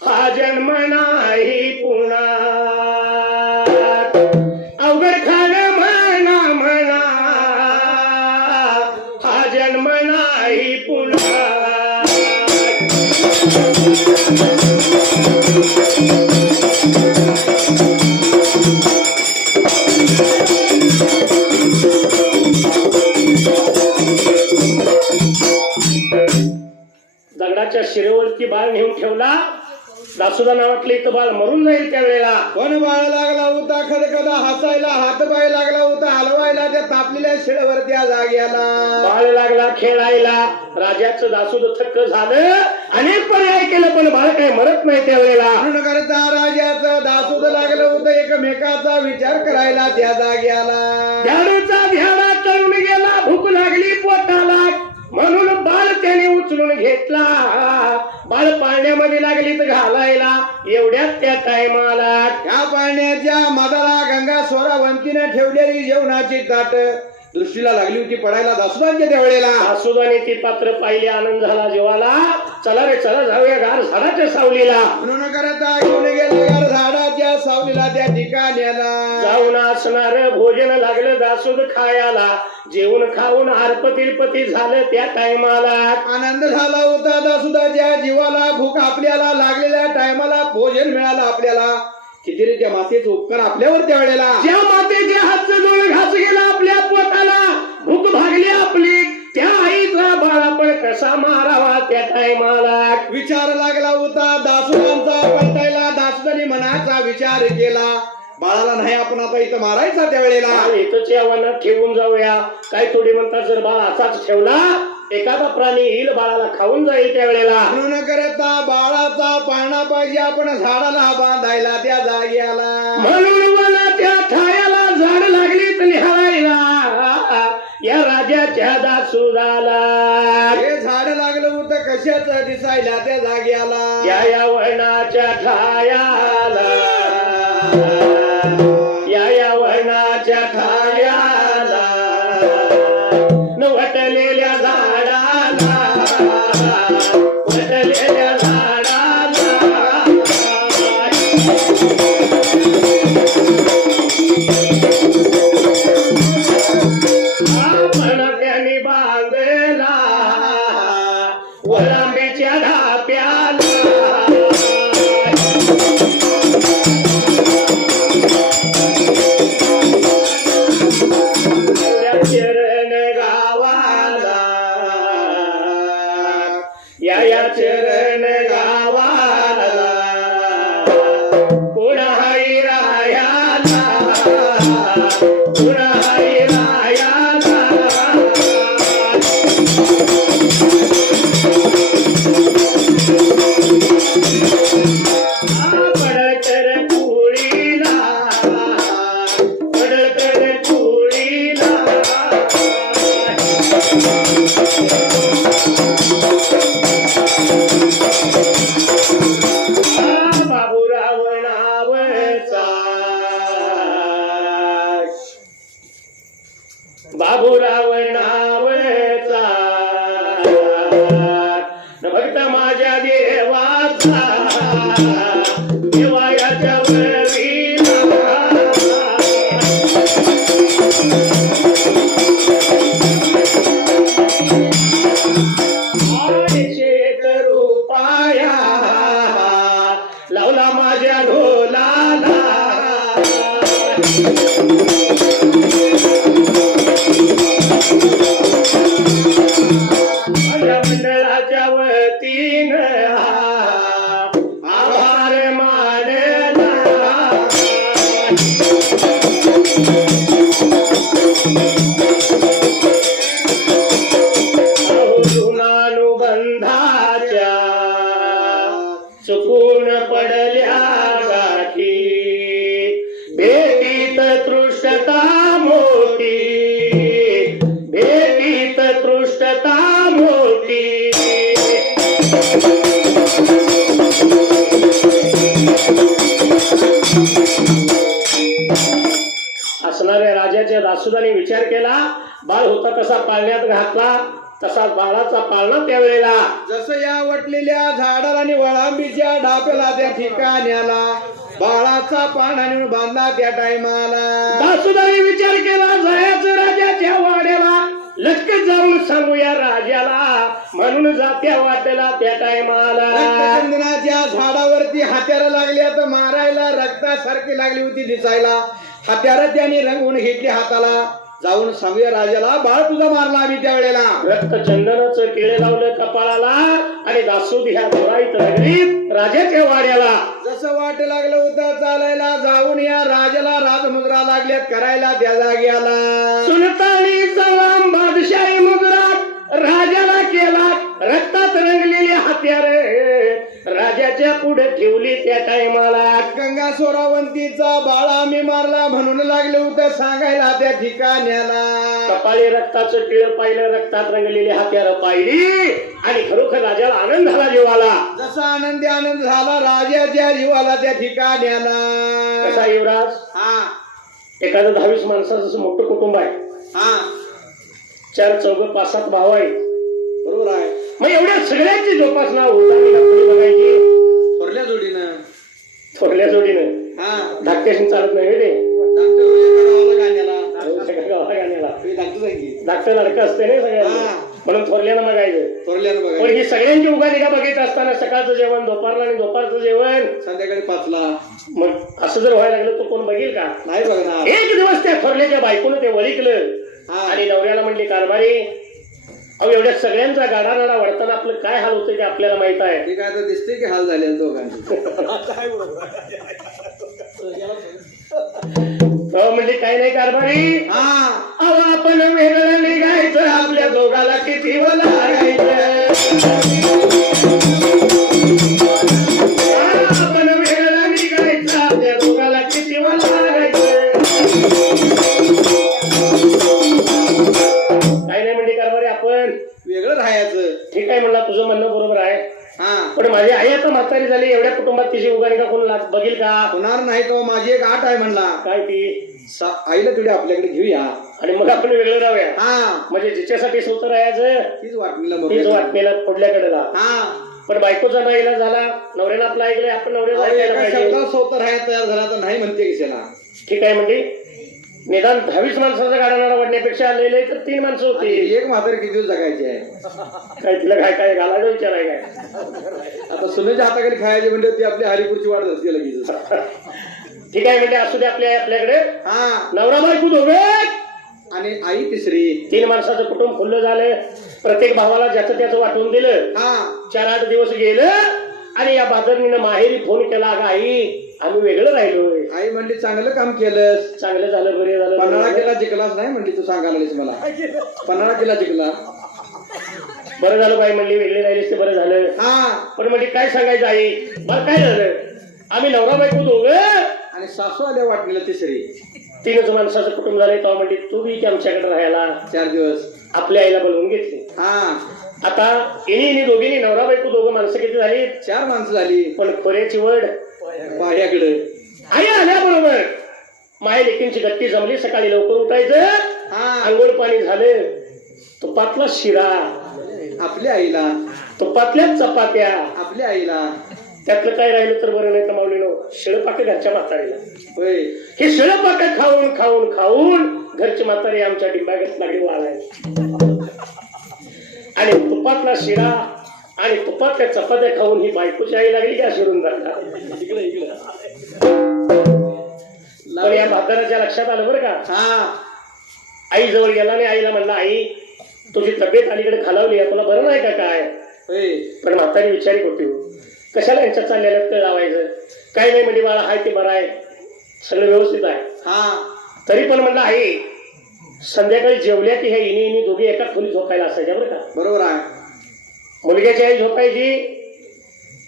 हा जन्म नाही पुन्हा अवघड खाण म्हणा म्हणा हा जन्म नाही पुन्हा दगडाच्या शिरेवरती बाळ नेऊन ठेवला. दासोदा नावातले इथं बाळ मरून जाईल त्यावेळेला. पण बाळ लागला होता खदखदा हसायला, हातपाय लागला होता हलवायला त्या तापलेल्या शिळवर त्या जाग्याला. बाळ लागला खेळायला. राजाचं दासोद थक्क झालं. अनेक पर्याय केलं पण बाळ काही मरत नाही त्यावेळेला. म्हणून करता राजाचं दासोद लागलं होतं एकमेकाचा विचार करायला त्या जाग्याला. झाडूचा झाडा करून गेला. भूक लागली पोटाला म्हणून बाळ त्याने उचलून घेतला. बाळ पाळण्यामध्ये लागली तर घालायला. एवढ्यात त्या टायमाला त्या पाळण्याच्या मधाला गंगा स्वरावंतीने ठेवलेली जेवणाची ताट दृष्टीला लागली होती पडायला दासोदांच्या त्या वेळेला. दासोदाने ती पात्र पाहिली. आनंद झाला जीवाला. चला रे चला जाऊया गार झाडाच्या सावलीला. म्हणून करता घेऊन गेला गार झाडाच्या सावलीला त्या ठिकाण्याला. जाऊन असणार भोजन लागलं दासोद खायला. जेवण खाऊन आरपतिरपती झालं त्या टायमाला. आनंद झाला होता दासोदाच्या जीवाला. भूक आपल्याला लागलेल्या टायमाला भोजन मिळालं आपल्याला. किती रे त्या मातेचा उपकार आपल्यावर त्या वेळेला. ज्या मातेच्या हातचं जोड घास गेला आपल्या पोटाला. भूक भागली आपली. त्या आईचा बाळा पण कसा मारावा त्या टायमाला. विचार लागला होता दासोदांचा पलटायला. दासोदांनी मनाचा विचार केला. बाळाला नाही आपण आता इथं मारायचा त्या वेळेला. इथंच यावाना ठेवून जाऊया. काय थोडी म्हणतात जर बाळ असाच ठेवला एखादा प्राणी येईल बाळाला खाऊन जाईल त्या वेळेला. म्हणून करता बाळाचा पाळणा पाहिजे आपण झाडाला बांधायला त्या जाग्याला. म्हणून मला त्या ठायाला झाड लागली तर निहाळायला या राजाच्या दासोदाला. हे झाड लागलं होतं कशाच दिसायला त्या जाग्याला. या वनाच्या ठायाला या वनाच्या ठायाला वटलेल्या झाडाला वटलेल्या झाडाला आपण त्याने बांधला वरांब्याच्या ढाप्याला. चरण गावाला या चरण गावाला कोण हाई रायाला कोण हाई रायाला. पडकर कुळीला पडकर कुळीला. बाबूराव नावचा बाबूराव नावचा भक्त माझ्या देवाचा देवाच्या वरीला. शेत रूपाया लावला माझ्या ढोलाला. माझ्या मंडळाच्या वतीनं आभार मानला. राजाच्या दासुदाने विचार केला, बाळ होता तसा पाळण्यात घातला, तसा बाळाचा पाळणा त्यावेळेला. जसं या वटलेल्या झाडाला आणि वळांबीच्या ढाप्याला त्या ठिकाण्याला बाळाचा पाळणा नेऊन बांधला त्या टायमाला. दासुदाने विचार केला, जायचं राजाच्या वाड्याला, लटकत जाऊन सांगूया राजाला, म्हणून जात्या वाटेला त्या टायमाला. रक्तचंदनाच्या झाडावरती हत्यारं लागली तर मारायला, रक्तासारखी लागली होती दिसायला. हत्यारं त्यांनी रंगवून घेतली हाताला, जाऊन सांगूया राजाला, बाळ तुझा मारला आम्ही त्यावेळेला. रक्तचंदनाचं केळे लावलं कपाळाला आणि दासोद ह्या देवाईत नगरीत राजाच्या वाड्याला. जसं वाट लागलं होतं चालायला, जाऊन या राजाला राजमुद्रा लागल्यात करायला त्या जाग्याला. सुलतानी सलाम बादशाही मुद्रात राजाला केला, रक्तात रंगलेली हत्यारे राजाच्या पुढे ठेवली त्या टायमाला. गंगा सोरावंतीचा बाळा मी मारला म्हणून लागलं होतं सांगायला त्या ठिकाण्याला. कपाळी रक्ताचं टिळ पाहिलं, रक्तात रंगलेली हत्यारं पाहिली आणि खरोखर राजाला आनंद झाला जीवाला. जसा आनंद झाला राजाच्या जीवाला त्या ठिकाण्याला. कसा युवराज, हा एखादं 10-20 माणसाचं जसं मोठं कुटुंब आहे, हा 4 चौघ 5-7 भाव आहेत, बरोबर आहे. मग एवढ्या सगळ्यांची जोपासना होताना बघायची. थोरल्या जोडीनं थोरल्या जोडीनं हा धाकट्याशी चालत नाही रे. धाकटं लडकं असते ना सगळ्यांना, म्हणून थोरल्यानं बघायचं. थोरल्यानं पण बघा ही सगळ्यांची उगानिगा बघित असताना सकाळचं जेवण, दुपारला आणि दुपारचं जेवण, संध्याकाळी 5ला. मग असं जर व्हायला लागलं तर कोण बघील का? नाही बघणार. एक दिवस त्या थोरल्याच्या बायकोनं ते वळिकलं आणि नवऱ्याला म्हणली, कारभारी अहो एवढ्या सगळ्यांचा गाडानाडा वाढताना आपलं काय हाल होतं ते आपल्याला माहित आहे. ते काय तर दिसते की हाल झाले दोघांचे. म्हणजे काय नाही कारभारी, अहो आपण वेगळं निघायचं, आपल्या दोघाला किती वला आपण वेगळं निघायचं, आपल्या दोघाला किती वला काय नाही म्हणजे कारभारी आपण वेगळं राहायचं. ठीक आहे म्हणला, तुझं म्हणणं बरोबर आहे. हा पण माझी आई आता म्हातारी झाली, एवढ्या कुटुंबात तिची उगानिका कोण बघील का? होणार नाही तो. माझी एक आठ आहे म्हणला. काय ती? आईला थोडी आपल्याकडे घेऊया आणि मग आपण वेगळं राहूया. हा म्हणजे जिच्यासाठी स्वतः राहायचं तीच वाटणीला तीच वाटणीला पुढल्या कडेला. हा पण बायकोचा नाही इलाज झाला, नवऱ्याला आपलं ऐकलंय, आपण नवऱ्याला ऐकायला पाहिजे. स्वतः राहायला तयार झाला तर नाही म्हणते कशाला. ठीक आहे म्हणजे निदान 10-20 माणसाचा गाडानाडा वाढण्यापेक्षा आलेले तर 3 माणसं होती. एक म्हातारी किती दिवस जगायची आहे. काय तिला काय काय घालायचं विचाराय काय? आता सुनेच्या हाताखाली खायची म्हणजे ती आपली हरिपूरची वाढ असते लगेच. ठीक आहे म्हणजे असू दे आपल्याकडे हा नवरा बायको दोघे आणि आई तिसरी. 3 माणसाचं कुटुंब खुल्लं झालं. प्रत्येक भावाला ज्याचं त्याचं वाटून दिलं. हा 4-8 दिवस गेलं आणि या बादरणीनं माहेरी फोन केला, अगं आई आम्ही वेगळं राहिलोय. आई म्हणली चांगलं काम केलंस, चांगलं झालं, बरे झालं. पन्हाळा केला जिंकलाच नाही म्हणली, तू सांगायला मला पन्हाळा केला जिंकला. बरं झालं बाई म्हणली, वेगळे राहिलेस ते बरं झालं. हा पण म्हणजे काय सांगायचं आई, मला काय झालं, आम्ही नवरा बायको दोघं आणि सासू आल्या वाटणीला तिसरी. 3च माणसाचं कुटुंब झालंय. तेव्हा म्हणली तू बी की आमच्याकडे राहायला. 4 दिवस आपल्या आईला बोलवून घेतली. हा आता इनी दोघींनी नवरा बायको दोघं माणसं किती झाली? 4 माणसं झाली. पण खोऱ्याची वड पायाकडे. आई आल्याबरोबर माय लेकींची गट्टी जमली. सकाळी लवकर उठायचं, आंघोळ पाणी झालं, तुपातला शिरा आपल्या आईला, तुपातल्या चपात्या आपल्या आईला. त्यातलं काय राहिलं तर बरं नाही तर माऊलीनो शिळपाके घरच्या म्हातारीला. होय हे शिळपाके खाऊन खाऊन खाऊन घरची म्हातारी आमच्या डिंबागत लागली वाळायला. आणि तुपातला शिरा आणि तुपातल्या चपात्या खाऊन ही बायकोची आई लागली का शिरून जाणार. पण या म्हाताऱ्याच्या लक्षात आलं बरं का. आई जवळ गेला आणि आईला म्हणला, आई तुझी तब्येत अलीकडे खालावली आहे, तुला बरं नाही का काय? पण म्हातारी विचारी होती, कशाला यांच्यात चाललेलं कळ लावायचं. काही नाही म्हणजे बाळा हाय ते बरं आहे, सगळं व्यवस्थित आहे. तरी पण म्हणलं आई संध्याकाळी जेवल्या की ह्या इनी दोघी एका खोली झोपायला असायच्या बरं का. बरोबर आहे. मुलग्याची आई झोपायची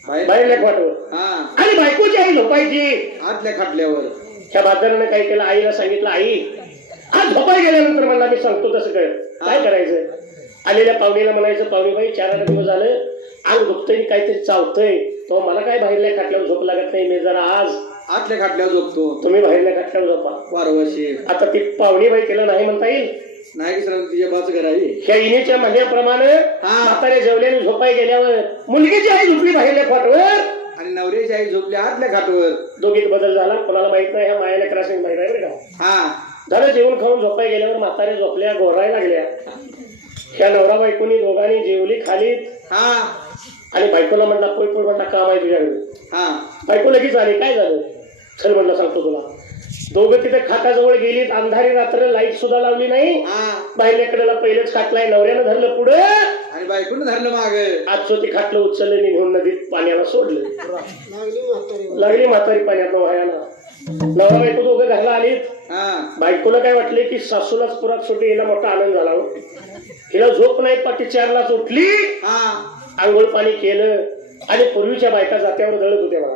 बाहेरल्या खाटवर आणि बायकोची आई झोपायची आतल्या खाटल्यावर. ह्या बाजारानं काय केलं, आईला सांगितलं, आई आज झोपाय गेल्यानंतर म्हणला मी सांगतो तसं कर. काय करायचं, आलेल्या पाहुणीला म्हणायचं, पाहुणीबाई 4-8 दिवस झालं अंग दुखतंय काहीतरी चावतंय, तो मला काय बाहेरल्या खाटल्यावर झोप लागत नाही, मी जरा आज आतल्या खाटल्या झोपतो तुम्ही बाहेरल्या खाटल्यावर झोपा. वारवाशी आता ती पाहुणी बाई तिला नाही म्हणता येईल. नाही की सर तिच्या बाच घर आहे ह्या इनेच्या म्हणण्याप्रमाणे म्हातारे जेवल्याने झोपाय गेल्यावर मुलगीची आई झोपली बाहेरल्या खाटवर आणि नवऱ्याची आई झोपली आतल्या खाटवर. दोघीत बदल झाला. कोणाला माहित नाही. ह्या मायाला क्रासिंग माहित आहे बरं का. हा झालं जेवण खाऊन झोपाय गेल्यावर म्हातारे झोपल्या गोराय लागल्या. ह्या नवरा बायकोनी दोघांनी जेवली खाली हा आणि बायकोला म्हणला पोय पोय म्हणला काम आहे तुझ्याकडे. हा बायको लगेच आली. काय झालं? चल म्हणलं सांगतो तुला. दोघं तिथे खाटाजवळ गेलीत. अंधारी रात्र लाईट सुद्धा लावली नाही. बाहेरल्याकडेला पहिलेच खाटलाय. नवऱ्यानं धरलं पुढे आणि बायकोनं धरलं माग. आजचं ती खाटलं उचललं नेऊन नदीत पाण्याला सोडलं. लागली म्हातारी पाण्यात व्हायला. नवरा बायको दोघं घरला आलीत. बायकोला काय वाटले की सासूलाच पुरात सोडली. हिला मोठा आनंद झाला. हिला झोप नाही. पाठी 4लाच उठली. आंघोळ पाणी केलं आणि पूर्वीच्या बायका जात्यावर दळत होत्या मला.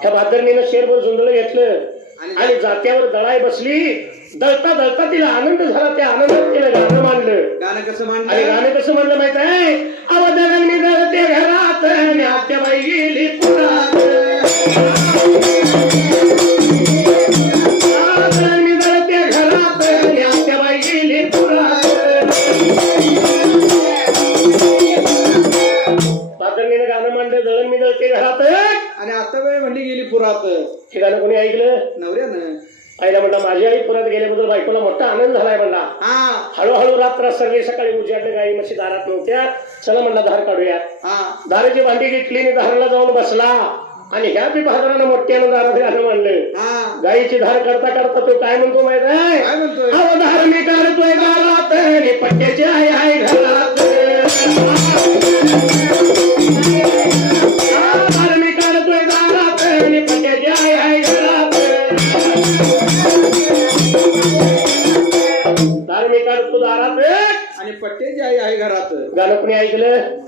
ह्या भादरणीनं शेरभर झुंजळ घेतलं आणि जात्यावर दळाय बसली. दळता दळता तिला आनंद झाला. त्या आनंदात तिला गाणं मांडलं. गाणं कसं मांडलं? आणि गाणं कसं म्हणलं माहित आहे? अवदळण मी दळते घरात आत्याबाई गेली पुरात. अवदळण मी दळते घरात आत्याबाई गेली पुरात. भादरणीनं गाणं मांडलं. दळण मी दळते घरात आणि आता बाई म्हणली गेली पुरात. हे गाणं कोणी ऐकलं? नवऱ्यानं. आईला म्हणला माझी आई पुरात गेल्याबद्दल बायकोला मोठा आनंद झालाय म्हणला. हळूहळू रात्र सर्वे सकाळी उजाडले. गाई म्हशी दारात नव्हत्या. चला म्हणला धार काढूया. दाराची भांडी घेतली आणि दाराला जाऊन बसला आणि ह्या बी भादरानं मोठ्यानं दारात गाणं मांडलं. गाईची धार करता करता तो काय म्हणतो माहित आहे? काय म्हणतोय? अहो धार मी काढतोय दारात आणि पट्ट्याची आई आहे घरात. धार मी काढतोय दारात आणि पट्ट्याची आई आहे घरात. धार मी काढतो दारात आणि पट्ट्याची आई आहे घरात. गाणं कोणी ऐकलं?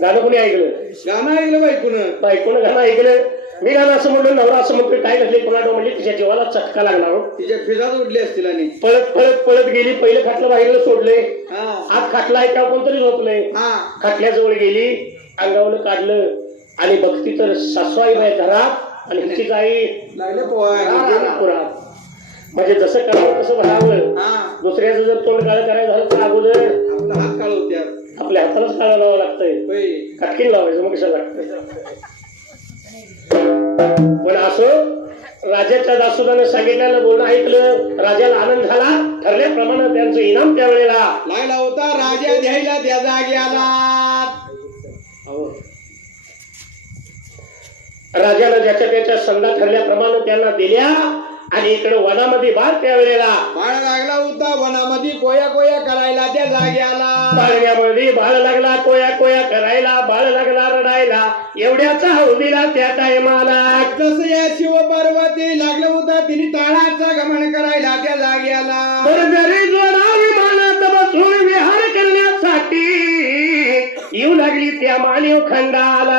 गाणं कोणी ऐकलं? गाणं ऐकलं बायकोनं. बायकोनं गाणं ऐकलं. मी गाणं असं म्हणलं. नवरा असं म्हणतोय. काय घडले कोणाला म्हणली. तिच्या जीवाला चटका लागला. तिच्या फिजात उडली असतील आणि पळत पळत पळत गेली. पहिलं खाटलं बाहेर सोडले. आत खाटला ऐकावं कोणतरी झोपले. खाटल्याजवळ गेली. अंगावलं काढलं आणि बघती तर सासूबाई बाई घरात आणि तिची आई लागले पोहायला पुरात. म्हणजे जसं करावं तसं भरावं. दुसऱ्याचं जर तोंड काळं करायचं झालं तर अगोदर आपला हात काळ होत्या. आपल्या हातालाच काळा लावावं लागतंय. काटकीन लावायचं मग कशाला लागतंय. पण असं राजाच्या दासोदानं सांगितलेलं बोलणं ऐकलं. राजाला आनंद झाला. ठरल्याप्रमाणे त्यांचं इनाम त्यावेळेला लागला होता. राजा द्यायला त्या जागी आला. राजानं ज्याच्या त्याच्या संधा ठरल्याप्रमाणे त्यांना दिल्या. आणि इकडे वनामध्ये बाळ त्यावेळेला बाळ लागला होता. वनामध्ये कोया कोया करायला त्या जागी आला. बाळण्यामध्ये बाळ लागला. कोया कोया करायला. बाळ लागला रडायला. एवढ्याचा हौदीला त्या टायमाला. तसं या शिव पार्वती लागलं होता. तिने ताळाचा गमन करायला त्या जागी आला. जरी जोडा विमानात बसून विहार करण्यासाठी येऊ लागली त्या मानव खंडाला.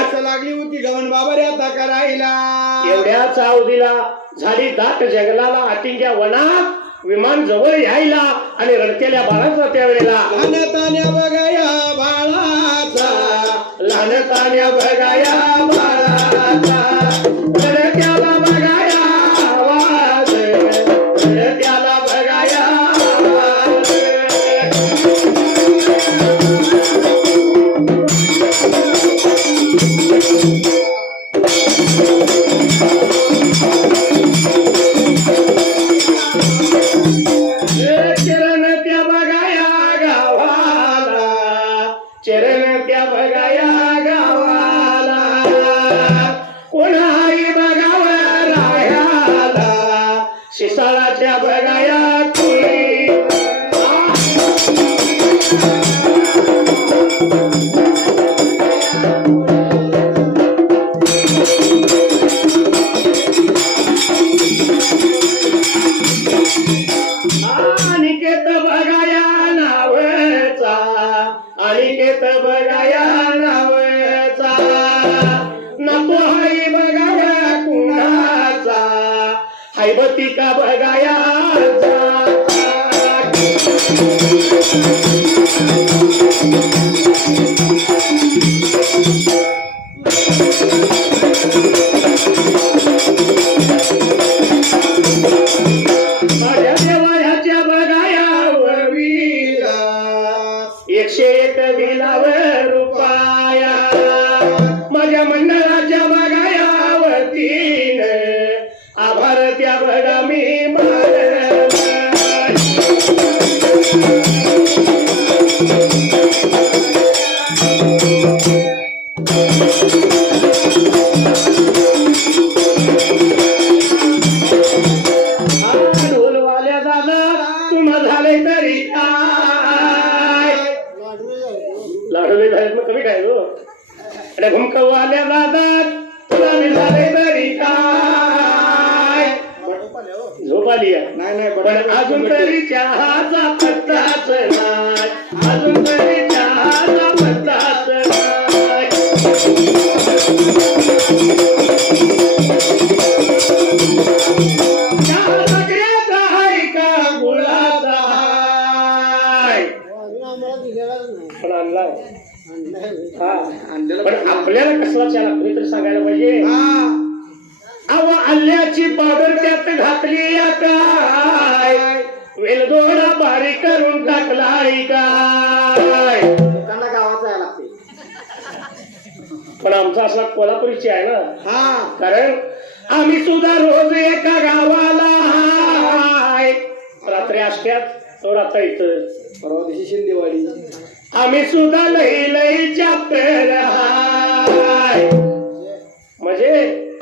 असं लागली होती गमन बाबा आता करायला. एवढ्या चावदीला झाली दाट जंगलाला. आटिंग्या वनात विमान जवळ यायला आणि रडतेल्या बाळाचा त्यावेळेला लहानतान्या बघाया बाळाचा. लहानतान्या बघाया बाळाचा. रडत्याला बघाया आवाज. रडत्याला बघाया आवाज. चरण त्या बघाया गावाला. चरण त्या बघाया गावाला. कोणाही बघावं राह्याला. शिसाळाच्या बघाया अनिकेत बघाया नावचा. अनिकेत बघाया नावचा. नको हाई बघाया कुणाचा. हैबती का बघाया झाले तरी काय लाडू झाले मग कमी काय गो अरे घुमकवाल्या दादात तुला मी झाले तरी काय झोप आली आहे नाही नाही पण अजून तरी चहाचा पत्ताच नाही अजून तरी चहाचा पत्ताच नाही चहा साखरेचा आहे का गुळाचा आहे पण आणला हा पण आपल्याला कसला चहा लागतो तर सांगायला पाहिजे अव आल्याची पावडर त्यात घातली या काय वेलदोडा बारीक करून टाकलाय काय लोकांना गावात जायला लागते पण आमचा असा कोल्हापुरीची आहे ना हा कारण आम्ही सुद्धा रोज एका गावाला हाय. रात्री असत्यात तो रात्र इथं परवा दिवशी शिंदेवाडी आम्ही सुद्धा लई लई चाप्टर हाय म्हणजे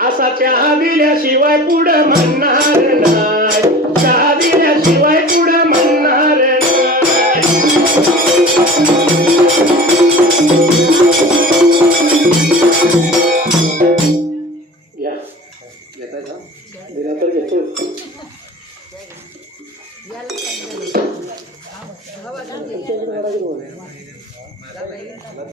असा चहा दिल्याशिवाय पुढं म्हणणार नाही चहा दिल्याशिवाय पुढं म्हणणार घ्या दिला तर घेतो